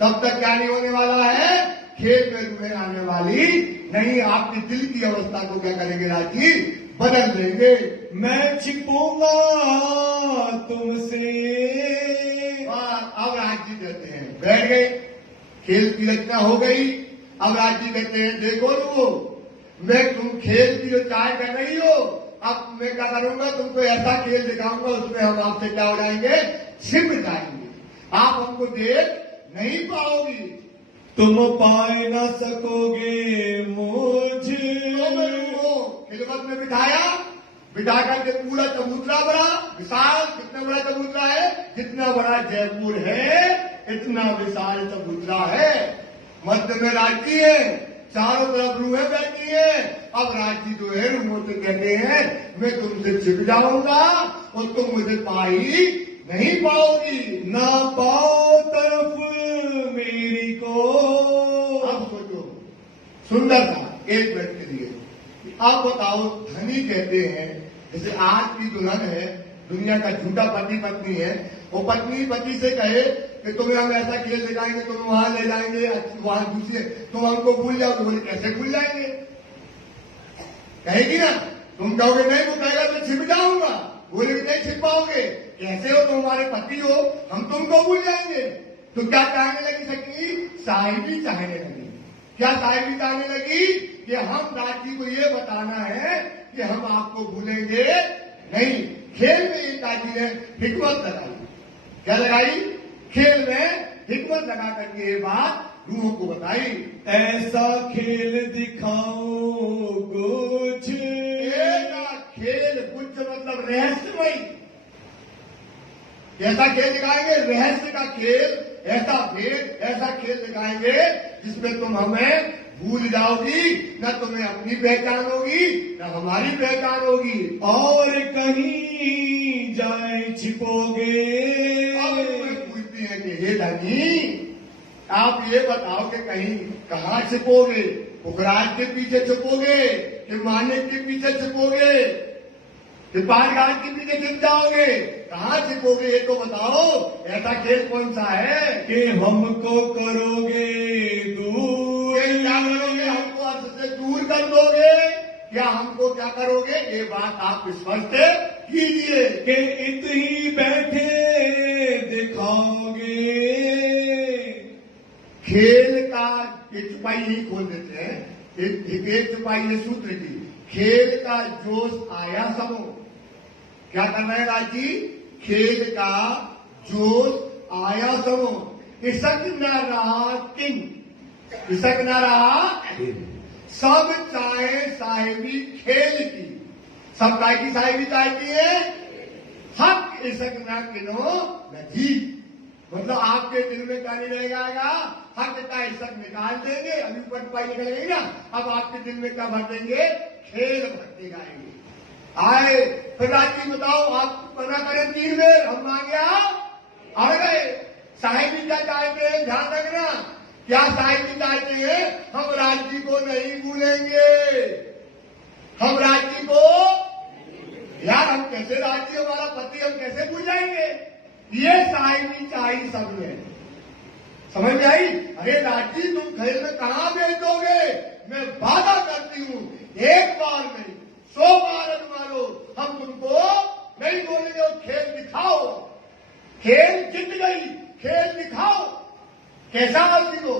तब तक क्या नहीं होने वाला है, खेल में रूहें आने वाली नहीं। आपके दिल की अवस्था को क्या करेंगे राजी, बदल देंगे। मैं छिपूंगा तुमसे। अब राजी कहते हैं, बैठ गए, खेल की रचना हो गई। अब राजी कहते हैं, देखो लो, मैं तुम खेल की जो चाय कर रही हो, अब मैं क्या करूंगा, तुमको ऐसा खेल दिखाऊंगा, उसमें हम आपसे क्या हो जाएंगे, छिप जाएंगे, आप हमको देख नहीं पाओगी। तुम पाए ना सकोगे मुझे। खिलवत में बिठाया, बिठा करके पूरा चबूतरा बड़ा विशाल, कितना बड़ा चबूतरा है, जितना बड़ा जयपुर है इतना विशाल चबूतरा है। मध्य में राजी है, चारों तरफ रूहें बैठी है। अब राजी जो है रूहों से कहते हैं, मैं तुमसे छिप जाऊंगा और तुम मुझे पा ही नहीं पाओगी। ना पाओ तरफ मेरी को। अब सोचो, सुंदर था एक मिनट के लिए। अब बताओ, धनी कहते हैं, जैसे आज की दुल्हन है, दुनिया का झूठा पति पत्नी है, वो पत्नी पति से कहे कि तुम्हें हम ऐसा खेल दिखाएंगे, तुम्हें वहां ले जाएंगे, वहां दूसरे, तुम हमको भूल जाओ, तो बोले कैसे भूल जाएंगे, कहेगी ना। तुम कहोगे नहीं, वो कहेगा मैं छिप जाऊंगा, बोले नहीं छिप पाओगे, कैसे हो, तुम हमारे पति हो, हम तुमको भूल जाएंगे। तो क्या चाहने लगी सकी, साहिबी चाहने लगी। क्या साहिबी चाहने लगी कि हम राजी को ये बताना है कि हम आपको भूलेंगे नहीं। खेल में ये राजी ने हिकमत लगाई, क्या लगाई, खेल में हिकमत लगा करके ये बात रूहों को बताई। ऐसा खेल दिखाऊं कुछ। खेल कुछ मतलब रहस्यमय, ऐसा खेल दिखाएंगे, रहस्य का खेल, ऐसा खेल दिखाएंगे जिसमें तुम हमें भूल जाओगी, न तुम्हें अपनी पहचान होगी न हमारी पहचान होगी, और कहीं जाए छिपोगे। अब तुम्हें पूछती है कि हे धनी, आप ये बताओ कि कहीं कहाँ छिपोगे? पुखराज के पीछे छिपोगे कि मानिक के पीछे छिपोगे कि पारघाट के पीछे छिप जाओगे? कहाँ छिपोगे ये तो बताओ। ऐसा खेल कौन सा है कि हमको करोगे दूर, ये क्या करोगे? हमको अर्थ से दूर कर दोगे या हमको क्या करोगे? ये बात आप स्पष्ट कीजिए। कि इतनी बैठे दिखाओगे। खेल का एक चुपाई ही खोल देते हैं, एक चुपाई है सूत्र की। खेल का जोश आया सबो, क्या करना है राजी? खेल का जोश आया सबो, इसक न रहा किंग, इसक न रहा सब चाहे साहेबी खेल की, सब काय की साहेबी चाहती है, हक इसक न किनो न जीत। मतलब आपके दिल में क्या नहीं रहेगा? हक का इसक निकाल देंगे। अभी ऊपर पाई निकल गई ना, अब आपके दिल में क्या भर देंगे? खेल भरते जाएंगे। आए फिर राजी बताओ, आप मना करें 3 बेर, हम मांगे आ गए। साहिबी क्या चाहते हैं? ध्यान रखना, क्या साहिबी चाहते हैं? हम राज्य को नहीं भूलेंगे, हम राज्य को, यार हम कैसे राज्य, हमारा पति हम कैसे भूल जाएंगे? ये साहिबी चाहिए सब में, समझ में आई? अरे राज्य तुम खेल में कहां भेज दोगे? मैं वादा करती हूं, एक बार नहीं 100 बार मारो, हम तुमको नहीं बोलेंगे। और खेल दिखाओ, खेल जीत गई, खेल दिखाओ। कैसा आज सीखो?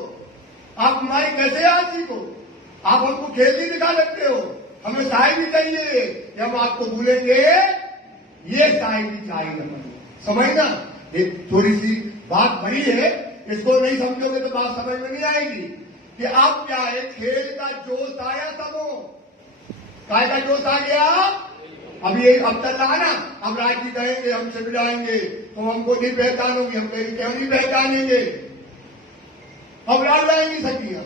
आप हमारी कैसे आज सीखो? आप हमको खेल नहीं दिखा सकते हो, हमें साहिबी चाहिए कि हम आपको भूलेंगे। ये साहिबी चाहिए, समझना। एक थोड़ी सी बात बड़ी है, इसको नहीं समझोगे तो बात समझ में नहीं आएगी। कि अब क्या है? खेल का जोश आया सबो, काय का जोश आ गया? अब ये अब चल रहा ना, अब राज्य कहेंगे हम छिप जाएंगे, तो हमको नहीं पहचानोगे, हम कहेंगे क्यों नहीं पहचानेंगे? अब लड़ जाएंगी सखियां।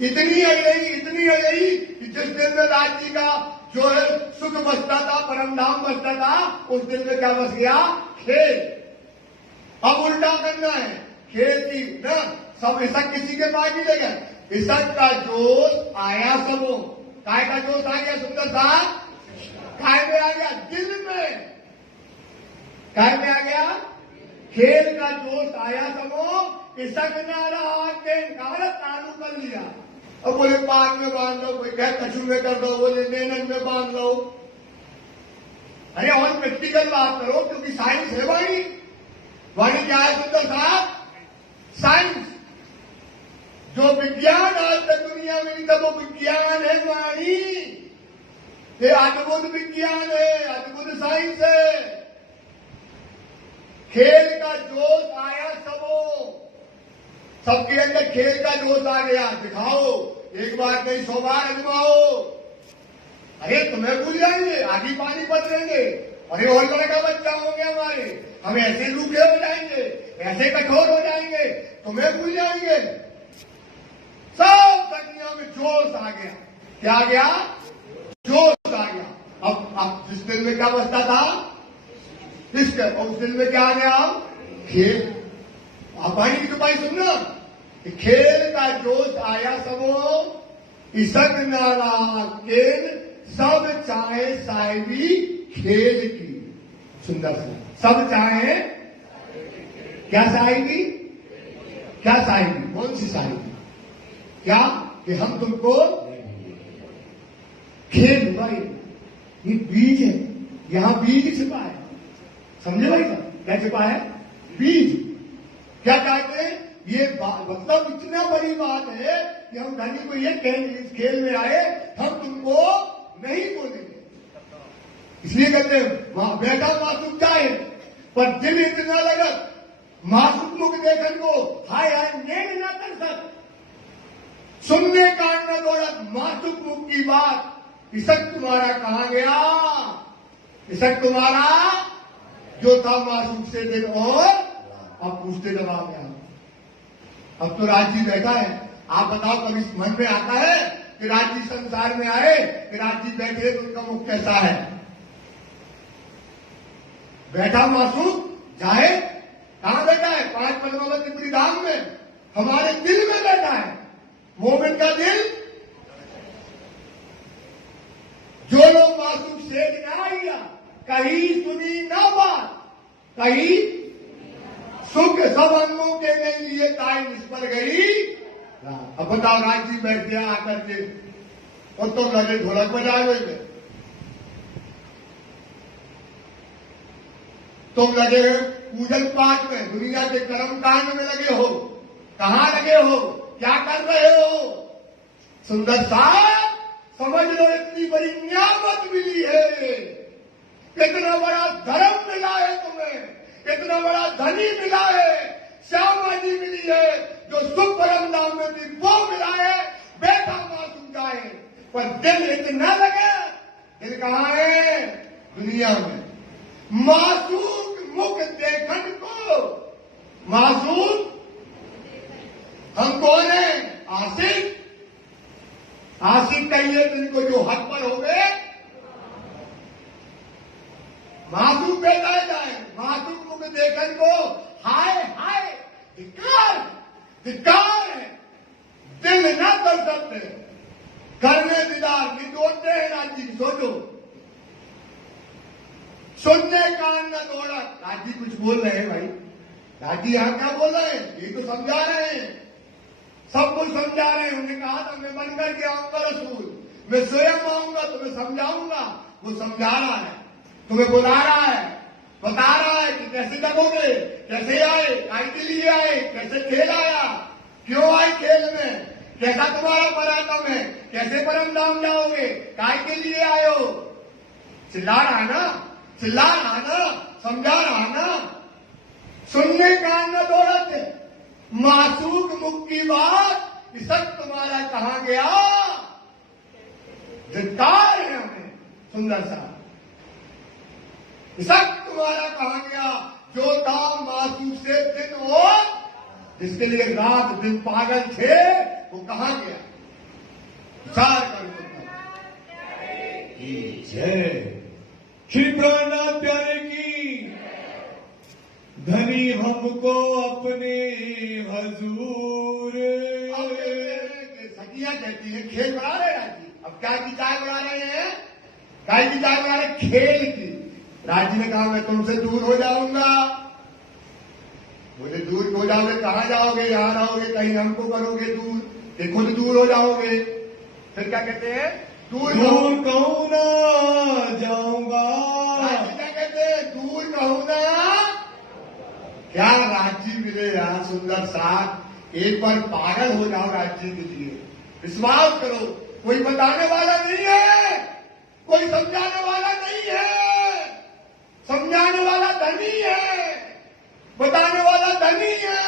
इतनी है गई, इतनी है गई कि जिस दिन में राज्य का जो है सुख बसता था, परमधाम बसता था, उस दिन में क्या बस गया? खेल। अब उल्टा करना है, खेल की ना सब इसक किसी के पास नहीं लेगा। इसक का जोश आया सबो, काय का जोश आ गया? सुंदर साहब काय में आ गया? दिल में। काय में आ गया? खेल का जोश आया सबो, इसक ना रहा के कागज चालू कर लिया। अब बोले पाग में बांध लो, कोई कहे कछू में कर दो, बोले नेनन में बांध लो। अरे और प्रैक्टिकल बात करो, क्योंकि साइंस है वाणी। वाणी क्या है सुंदर साहब? साइंस। जो विज्ञान आज तक दुनिया में नहीं था, वो विज्ञान है वाणी। ये अद्भुत विज्ञान है, अद्भुत साइंस है। खेल का जोश आया सबके अंदर खेल का जोश आ गया। दिखाओ, एक बार नहीं 100 बार अजमाओ। अरे तुम्हें भूल जाएंगे, आगे पानी पत लेंगे। अरे और तरह का बच्चा होंगे हमारे, हम ऐसे रूखे हो जाएंगे, ऐसे कठोर हो जाएंगे, तुम्हें भूल जाएंगे। सब दुनिया में जोश आ गया। क्या आ गया? जोश आ गया। अब जिस दिल में क्या बसता था, इसके, और उस दिल में क्या आ गया? खेल। आप आएंगे की चुपाई सुनना, खेल का जोश आया सबो, इसक नारा केन सब चाहे साहिबी खेल की। सुंदर से सब चाहे क्या? साहिबी। क्या साहिबी? कौन सी साहिबी? क्या? कि हम तुमको खेल हुआ, ये बीज है, यहां बीज छिपा है। समझे भाई साहब? क्या छिपा है? बीज। क्या कहते हैं? ये मतलब इतना बड़ी बात है कि हम धनी को ये कहेंगे, इस खेल में आए हम तुमको नहीं बोलेंगे। इसलिए कहते हैं बेटा मासूम चाहे, पर दिल इतना लगत, मासूम मुख देखन को हाय हाय नेम ना कर सक, सुनने का न दौड़त मासूम मुख की बात। इसक तुम्हारा कहां गया? इसक तुम्हारा जो था मासूम से दिन, और अब पूछते जवाब गया। अब तो राज जी बैठा है, आप बताओ कभी मन में आता है कि राज जी संसार में आए, कि राज जी बैठे तो उनका मुख कैसा है? बैठा मासूम जाए, कहां बैठा है? 5 पद्मावत त्रिपुरी धाम में। हमारे दिल में बैठा है। मोमिन का दिल, जो लोग मासूम शेख ना आइया, कहीं सुनी ना बात, कहीं सुख सब अंगों के नहीं लिए ताई इस पर गई। अब बताओ, राजी बैठ गया आकर के और तुम लगे ढोलक बजावे में, तुम लगे पूजन पाठ में, दुनिया के कर्म कांड में लगे हो। कहां लगे हो? क्या कर रहे हो? सुंदर साहब, समझ लो इतनी बड़ी नियामत मिली है, कितना बड़ा धर्म मिला है तुम्हें, कितना बड़ा धनी मिला है, श्यामा जी मिली है, जो सुख परम नाम में थी वो मिला है। बेटा मासूम जाए पर दिल इतना लगे, दिल कहां है? दुनिया में। मासूम मुख देखन को, मासूम हम कौन है? आशिक। आशिक कहिए जिनको जो हक पर हो गए, मासूम बेटा जाए। मासूम मुख देखन को हाय हाय धिक्कार, धिक्कार है। दिल न कर सकते, करने दीदार निचोड़ते हैं राजी। सोचो, सुनने कान न दौड़ा। राजी कुछ बोल रहे हैं भाई, राजी यहां क्या बोल रहे हैं? ये तो समझा रहे हैं, सब कुछ समझा रहे हैं। उन्होंने कहा था मैं बनकर के आऊंगा रसूल, मैं स्वयं आऊंगा, तुम्हें समझाऊंगा। वो समझा रहा है, तुम्हें बुला रहा है, बता रहा है कि कैसे लगोगे, कैसे आए, काय के लिए आए, कैसे खेल आया, क्यों आए खेल में, कैसा तुम्हारा पराक्रम है, कैसे परम धाम जाओगे, काय के लिए आए हो। चिल्ला रहा ना, चिल्ला रहा ना, समझा रहा ना। सुनने कान न दौड़ते, मासूक मुख की बात इसक तुम्हारा कहां गया। धिक्कार है हमें सुंदर सा, इसक तुम्हारा कहां गया। जो काम मासूक से दिन हो, जिसके लिए रात दिन पागल थे, वो कहां गया। विचार कर जय श्री प्राणनाथ प्यारे की। धनी हमको अपने हजूर। सखियां कहती है खेल बना रहे राजी। अब क्या की चाय बना रहे हैं? काय की चाय बना रहे? खेल की। राजी ने कहा मैं तुमसे दूर हो जाऊंगा। बोले दूर हो जाओगे, कहां जाओगे? यहां रहोगे, कहीं हमको करोगे दूर, ये खुद दूर हो जाओगे। फिर क्या कहते हैं? दूर कहूं ना जाऊंगा। राजी क्या कहते हैं? दूर कहूं ना। क्या राजी मिले यार सुंदर साथ। एक बार पागल हो जाओ राजी के लिए, विश्वास करो। कोई बताने वाला नहीं है, कोई समझाने वाला नहीं है। समझाने वाला धनी है, बताने वाला धनी है।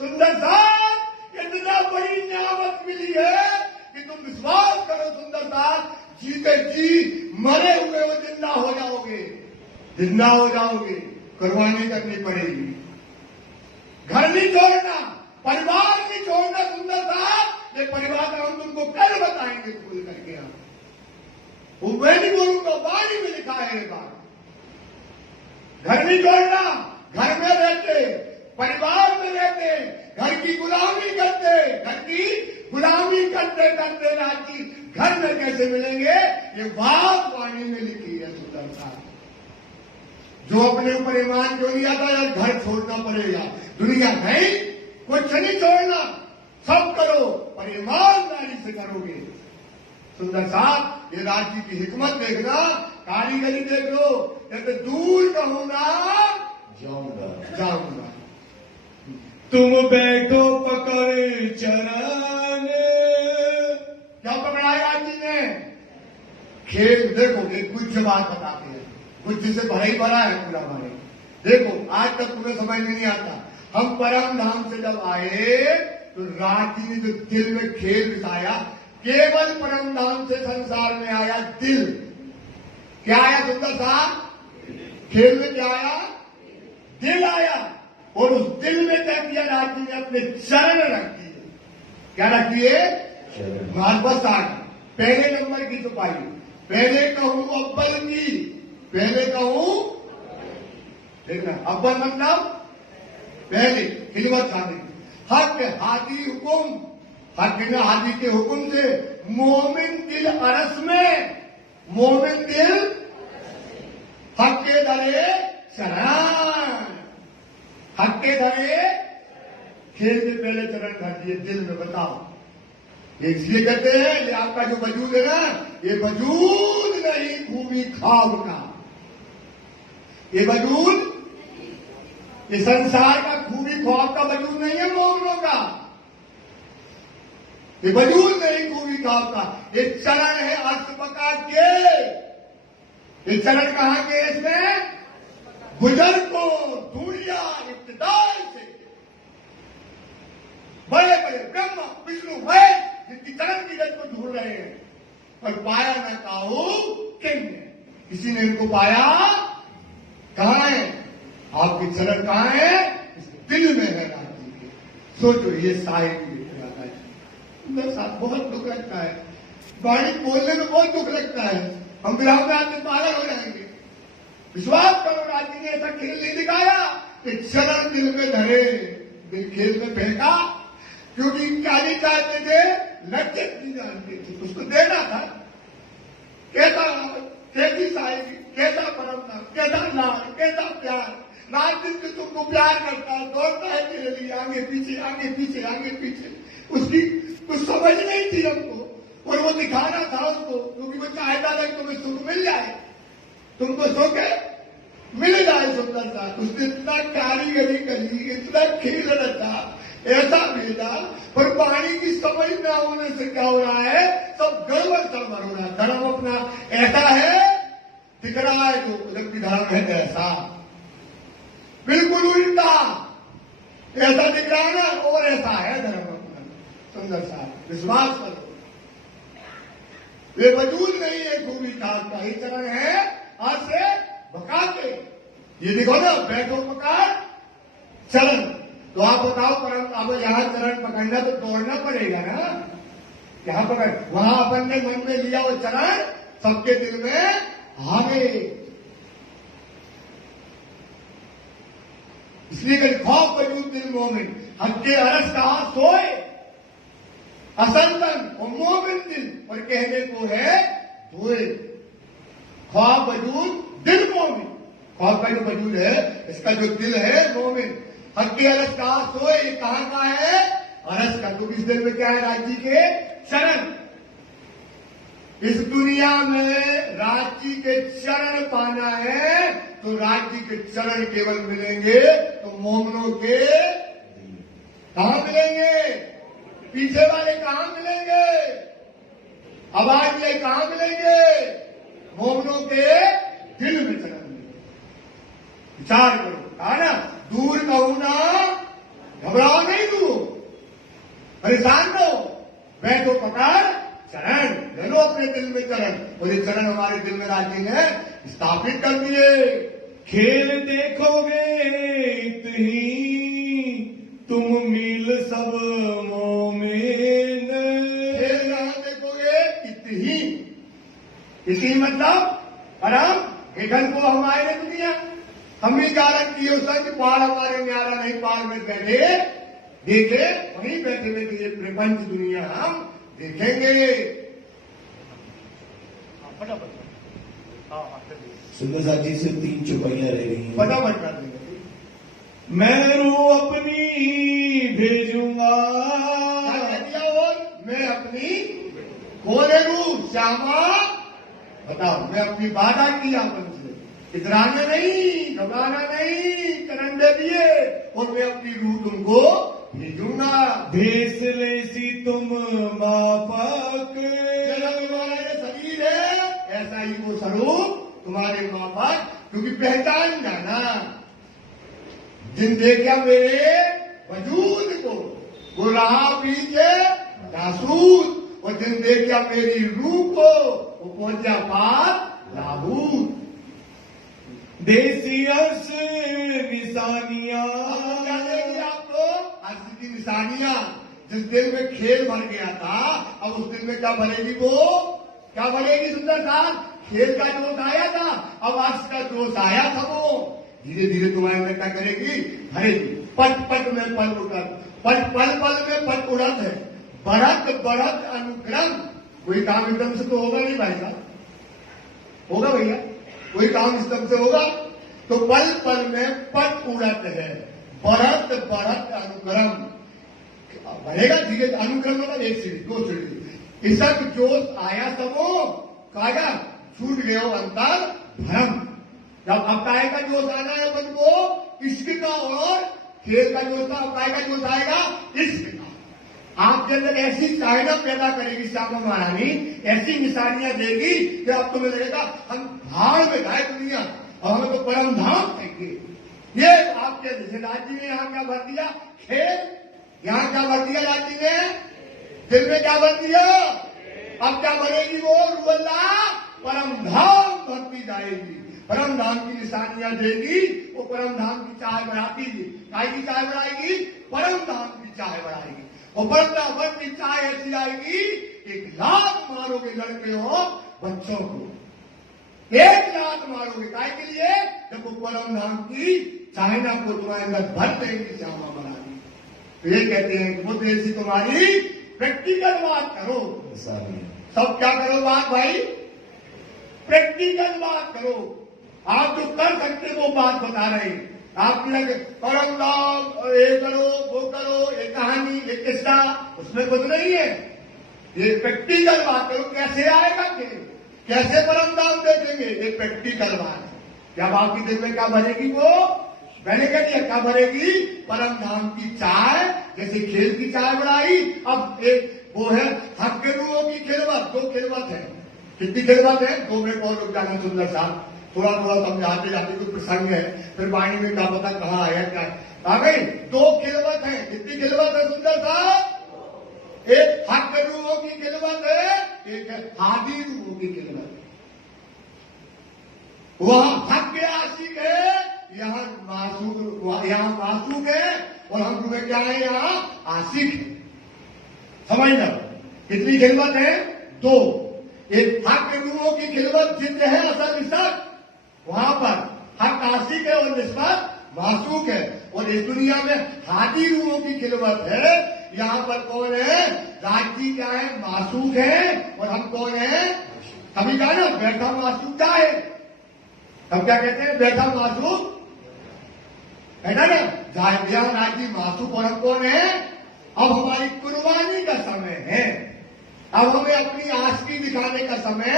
सुंदर साथ इतना बड़ी नियामत मिली है कि तुम विश्वास करो सुंदर साथ, जीते जी मरे हुए वो जिंदा हो जाओगे, जिंदा हो जाओगे। कुर्बानी करनी पड़ेगी, घर नहीं छोड़ना, परिवार नहीं छोड़ना। सुंदर साहब, ये परिवार का हम तुमको कल बताएंगे भूल करके। हम वो मैं नहीं बोलूंगा, वाणी में लिखा है ये बात। घर नहीं छोड़ना, घर में रहते, परिवार में रहते, घर की गुलामी करते, घर की गुलामी करते करते राजी घर में कैसे मिलेंगे, ये बात वाणी में लिखी है सुंदर साहब। जो अपने ऊपर ईमान क्यों नहीं आता यार, घर छोड़ना पड़ेगा। दुनिया नहीं, कुछ नहीं छोड़ना, सब करो पर ईमानदारी से करोगे। सुंदर साहब, ये राज्य की हिकमत देखना, कारीगरी देख लो। जैसे दूर कहूंगा जाऊंगा, जाऊंगा। तुम बैठो पकड़ चरण। क्या पकड़ा राज्य ने? खेल देखो, एक कुछ बात बताते हैं, कुछ जिसे भरा ही भरा है पूरा हमारे। देखो आज तक तुम्हें समझ में नहीं आता। हम परम धाम से जब आए तो राजी ने जो दिल में खेल बिताया, केवल परम धाम से संसार में आया दिल। क्या आया सुंदर साहब? खेल में क्या आया? दिल आया। और उस दिल में क्या किया राजी ने? अपने चरण रख दिए। क्या रख दिए? भागवत आठ पहले नंबर की छुपाई। पहले कहूं अव्वल की, पहले कहूं, देखना अव्वल मतलब पहले, खिलवत शादी। हक हादी हुकुम, हक न हादी के हुक्म से मोमिन दिल अरस में, मोमिन दिल हक के दरे चरण, हक के दरे खेल से पहले चरण भर दिए दिल में। बताओ, ये इसलिए कहते हैं ये आपका जो वजूद है ना, ये वजूद नहीं खूबी ख्वाब का, ये वजूद, ये संसार का खूबी ख्वाब का वजूद नहीं है मोमिनों का, ये वजूद नहीं खूबी ख्वाब का, ये चरण है अस्तबका के। ये चरण कहां के? इसमें बुजुर्गों दुनिया इब्तिदाई से बड़े बड़े ब्रह्मा विष्णु महेश जिनकी चरण की गति को ढूंढ रहे हैं, पर पाया न काहू किन ने, किसी ने इनको पाया कहां है? आपके चरण कहां है? इस दिल में है राज जी के। सोचो, ये साहिब मेरे साथ बहुत दुख लगता है, वाणी बोलने में बहुत दुख लगता है, हम विराम में आते पागल हो जाएंगे। विश्वास करो, राज जी ने ऐसा खेल नहीं दिखाया कि चरण दिल में धरे, दिल खेल में फेंका, क्योंकि क्या नहीं चाहते थे, लज्जत नहीं जानते थे, उसको देना था। कैसा कैसी साहिबी, कैसा परमता, कैसा लाड, कैसा प्यार, रात दिन से तुमको प्यार करता है, दौड़ता है तेरे लिए आगे पीछे आगे पीछे आगे पीछे, उसकी कुछ समझ नहीं थी हमको, और वो दिखाना था उसको, क्योंकि वो चाहता था कि तुम्हें सुख मिल जाए, तुमको सुख मिल जाए सुंदर सा। उसने इतना कारीगरी करी, इतना खेल रचा, ऐसा भेजा, पर पानी की समझ न होने से क्या हो रहा है, सब गड़बड़ सड़बड़ हो रहा है। धर्म अपना ऐसा है, दिख रहा है जो जबकि धर्म है ऐसा, बिल्कुल उल्टा, ऐसा दिख रहा है ना, और ऐसा है धर्म अपना सुंदर सा। विश्वास करो, ये वजूद नहीं है खूबी खास का, ये चरण है आज से बका के। ये देखो ना, बैठो पकड़ चरण, तो आप बताओ परम, अब यहां चरण पकड़ना तो दौड़ना पड़ेगा ना, यहां पकड़, वहां अपन ने मन में लिया वो चरण सबके दिल में आ गए। इसलिए कभी खौफ वजूद दिल मोमिन, हक अरस कहा सोए असंतन और मोमिन दिल, और कहने को है धोए। ख्वाब वजूद दिल मोमिन, ख्वाब का जो वजूद है, इसका जो दिल है मोमिन, हक अरस कहा सोए, ये कहां का है? अरस का। तो इस दिल में क्या है? राज्य के चरण। इस दुनिया में राज्य के चरण पाना है, तो राज्य के चरण केवल मिलेंगे तो मोमिनों के कहां मिलेंगे? पीछे वाले कहां मिलेंगे? आवाज ये कहां मिलेंगे? मोमिनों के दिल में चरण मिलेंगे। विचार करो, कहा ना, दूर कहूं ना, घबराओ नहीं, तू परेशान न हो, बैठो पकड़ चरण, ले लो अपने दिल में चरण, और ये चरण हमारे दिल में राजी ने स्थापित कर दिए। खेल देखोगे इतनी तुम मील सब मोमिन, खेल कहां देखोगे? इतनी, इसी मतलब परम हेठन को हम आए ने दुनिया, हम भी कारण किए उस पहाड़ हमारे न्यारा नहीं, पहाड़ में बैठे देखे, वहीं बैठे बैठे ये प्रपंच दुनिया हम देखेंगे। सुंदर साहब जी से 3 चुपाइयां रह गई हैं, फटाफट कर देंगे। मैं रूह अपनी भेजूंगा, और मैं अपनी खोले रूह श्यामा, बताओ, मैं अपनी वादा किया अपन से, इतराना नहीं, घबराना नहीं, चरण दे दिए, और मैं अपनी रूह तुमको भेजूंगा। भेस ले सी तुम मापक, जैसा तुम्हारा ये शरीर है, ऐसा ही वो स्वरूप तुम्हारे मापक, क्योंकि पहचान जाना, जिन देखा मेरे वजूद को, वो रहा पीछे जासूस, और जिन देखा मेरी रूह को, वो पहुंचा पार लाबूद। देसी अर्श निशानियां, क्या देगी आपको? अर्श की निशानियां। जिस दिल में खेल भर गया था, अब उस दिल में क्या भरेगी? वो क्या भरेगी? सुंदर साहब, खेल का जोश आया था, अब अर्श का जोश आया था, वो धीरे धीरे तुम्हारे अंदर क्या करेगी? भरेगी। पट पट में पल उड़त, पल पल पल में पल उड़त है, बढ़त बढ़त अनुक्रम। कोई काम एकदम से तो होगा नहीं भाई साहब, होगा भैया? कोई काम एकदम से होगा? तो पल पल में पट उड़त है, बढ़त बढ़त अनुक्रम। बढ़ेगा धीरे, अनुक्रम मतलब एक सीढ़ी, दो सीढ़ी। इसक जोश आया सबो काया, छूट गए अंतर भ्रम। जब अब काय का जोश आना है अपन को, इश्क का और खेल का जोश था। अब काय का जोश आएगा? इश्क का। आपके अंदर ऐसी चाहना पैदा करेगी श्यामा महारानी, ऐसी निशानियां देगी कि अब तुम्हें लगेगा हम भाड़ में जाए दुनिया और हमें तो परम धाम चाहिए। ये आपके राज जी ने यहाँ क्या भर दिया? खेल। यहाँ क्या भर दिया राज जी ने? दिल में क्या भर दिया? अब क्या भरेगी वो? रुअल्ला परम धाम भरती जाएगी, परम धाम की निशानियां देगी। वो परम धाम की चाय बढ़ाती है। काय की चाय बढ़ाएगी? परम धाम की चाय बढ़ाएगी। और बढ़ता बढ़ती चाय ऐसी आएगी, 1 लाख मारोगे लड़के हो बच्चों को, 1 लाख मारोगे। काय के लिए? जब वो परम धाम की चाइना को तुम्हारे अंदर भर देंगे श्यामा महारानी। तो ये कहते हैं कि बुद्ध ऐसी तुम्हारी प्रैक्टिकल बात करो। सब क्या करो बात भाई? प्रैक्टिकल बात करो। आप जो कर सकते वो बात बता रहे हैं। आप लगे परम धाम ये करो वो करो, ये कहानी ये किस्सा, उसमें कुछ नहीं है। ये प्रैक्टिकल बात करो। कैसे आएगा खेल? कैसे परम धाम देखेंगे? ये प्रैक्टिकल बात है। जब आपकी दिल में क्या भरेगी वो? मैंने कह दिया क्या भरेगी? परम धाम की चाय। जैसे खेल की चाय बढ़ाई, अब एक वो है हक के रूहों की खिलवत। 2 खिलवत है। कितनी खिलवत है? 2 मिनट और रुक जाना सुंदर साहब, थोड़ा थोड़ा समझाते जाते। कोई प्रसंग है, फिर वाणी में क्या पता कहाँ आया क्या आ गई। 2 खिलवत है। कितनी खिलवत है सुंदर साहब? एक हक के रूहों की खिलवत है, एक है हादी रूहों की खिलवत। वहां हक के आशिक है, यहाँ मासूक है, और हम तुम्हें क्या है? यहाँ आशिक है। समझ लो कितनी खिलवत है? 2। एक हक के रूहों की खिलवत जिंद है असल निस्बत, वहां पर हक आशिक है और निस्बत मासूक है। और इस दुनिया में हादी रूहों की खिलवत है। यहाँ पर कौन है? राजी क्या है? मासूक है। और हम कौन है? कभी कहा ना बैठा मासूक क्या है? हम क्या कहते हैं? बैठा मासूक है ना। यहाँ राजी मासूक और हम कौन है? अब हमारी कुर्बानी का समय है। अब हमें अपनी आस्की दिखाने का समय।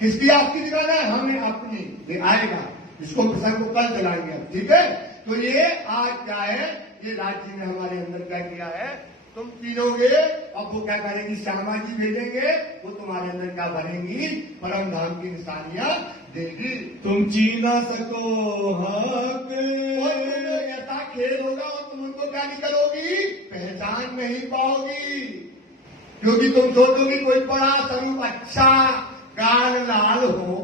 किसकी आस्की दिखाना है? हमें अपनी। आएगा इसको प्रसंग को कल चलाएंगे अब, ठीक है। तो ये आज क्या है? ये राज्य ने हमारे अंदर क्या किया है? तुम पीलोगे, अब वो क्या करेंगी? श्यामा जी भेजेंगे, वो तुम्हारे अंदर क्या भरेंगी? परम धाम की निशानियां देगी। तुम जी ना सको हक, ऐसा खेल होगा और तुम उनको क्या नहीं करोगी? पहचान नहीं पाओगी। क्योंकि तुम सोचोगी कोई बड़ा स्वरूप अच्छा गाल लाल हो,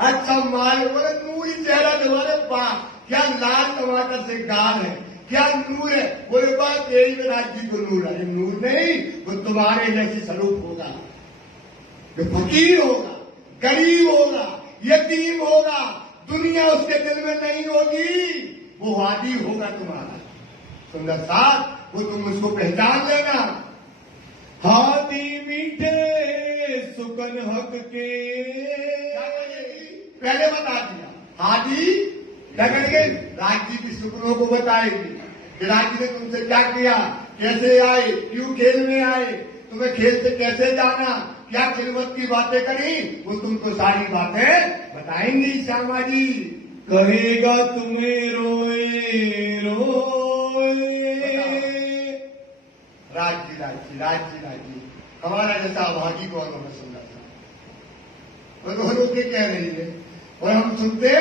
अच्छा माल बोले नूरी चेहरा तुम्हारे पास, क्या लाल टमाटर से गाल है, क्या नूर है? बोले बात यही में राज्य को नूर है। नूर नहीं, वो तुम्हारे जैसी स्वरूप होगा, जो फकीर होगा, गरीब होगा, यतीम होगा, दुनिया उसके दिल में नहीं होगी, वो वादी होगा तुम्हारा। सुंदर साथ वो तुम उसको पहचान लेना। हाथी मीठे सुकन हक के। पहले बता दिया हाथी क्या करेंगे? राज्य की सुकनों को बताएगी कि राज्य ने तुमसे क्या किया, कैसे आए, क्यों खेल में आए, तुम्हें खेल से कैसे जाना, क्या खिलवत की बातें करी, वो तुमको सारी बातें बताएंगी श्यामा जी। कहेगा तुम्हें रोए रोए। राज्य राज्य राज्य राज्य हमारा जैसा अभागी कौन होगा? सुंदर सा वो रो के कह रही है और हम सुनते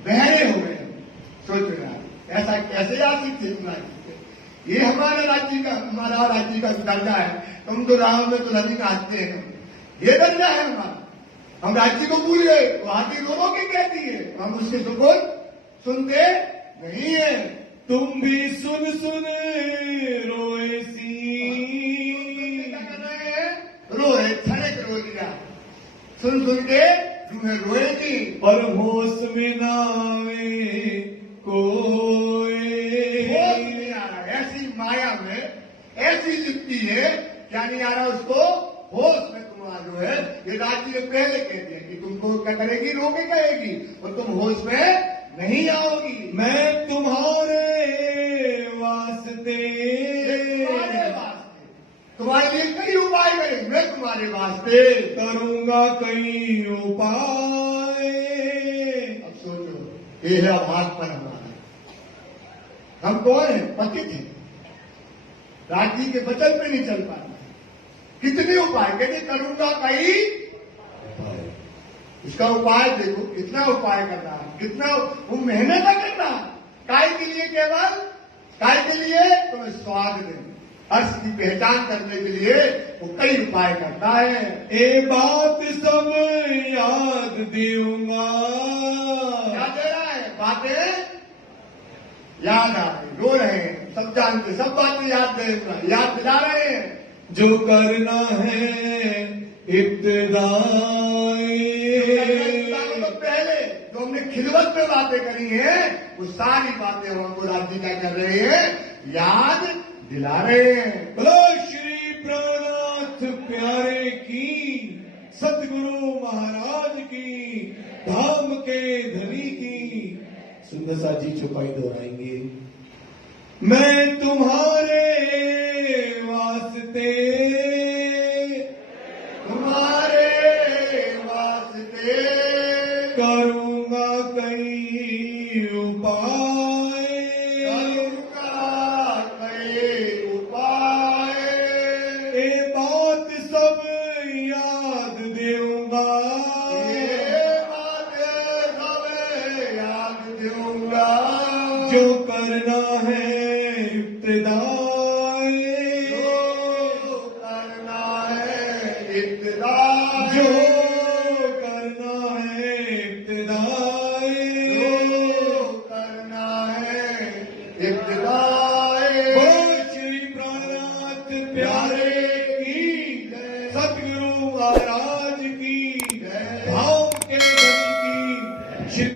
बहरे हो गए। सोच रहा है ऐसा कैसे आशिक थे तुम्हारे? ये हमारा राज्य का दर्जा है। तुम तो राह में तो नदी नाचते हैं, ये दर्जा है हमारा। हम राज्य को भूल गए, वो हाथी रो के कहती है, हम उसके सुकून सुनते नहीं है। तुम भी सुन सुन रोए सी। रोए छड़क रो लिया, सुन सुन के तुम्हें रोए थी, पर होश में ना आवे कोई। की है, क्या नहीं आ रहा उसको होश में। तुम आज जो है ये राजी ने पहले कह दिया कि तुमको क्या करेगी, रोके कहेगी, और तुम होश में नहीं आओगी। मैं तुम्हारे वास्ते, तुम्हारे लिए कई उपाय करें, मैं तुम्हारे वास्ते करूंगा कई उपाय। अब सोचो, ये है भागपन हमारा। हम कौन है? पतित है, राजी के वचन पे नहीं चल पाते। कितने उपाय कहते, करूंगा कई उपाय। इसका उपाय देखो, कितना उपाय कर रहा है, कितना वो मेहनत कर रहा है। काय के लिए? केवल काय के लिए? तुम्हें स्वाद दें, अर्थ की पहचान करने के लिए वो कई उपाय करता है। ए बात सब याद दूंगा। क्या दे रहा है? बातें याद आ रही, रो रहे हैं, सब जानते, सब बातें याद दिला रहे हैं। जो करना है इब्तिदाई, तो पहले जो हमने खिलवत में बातें करी हैं, वो सारी बातें हमको राज्य क्या कर रहे हैं? याद दिला रहे हैं। बोलो श्री प्राणनाथ प्यारे की, सतगुरु महाराज की, धाम के धनी की। सुंदर सा जी चौपाई दोहराएंगे। मैं तुम्हारे वास्ते, तुम्हारे वास्ते करूंगा कई उपाय, करूंगा कई उपाय। ए बात सब याद दूंगा, ये बातें सब याद दूंगा। जो करना है इब्तिदाई, जो करना है इब्तिदाई, जो करना है इब्तिदाई। जो करना है इब्तिदाई। बोलो श्री प्राणनाथ प्यारे की, सतगुरु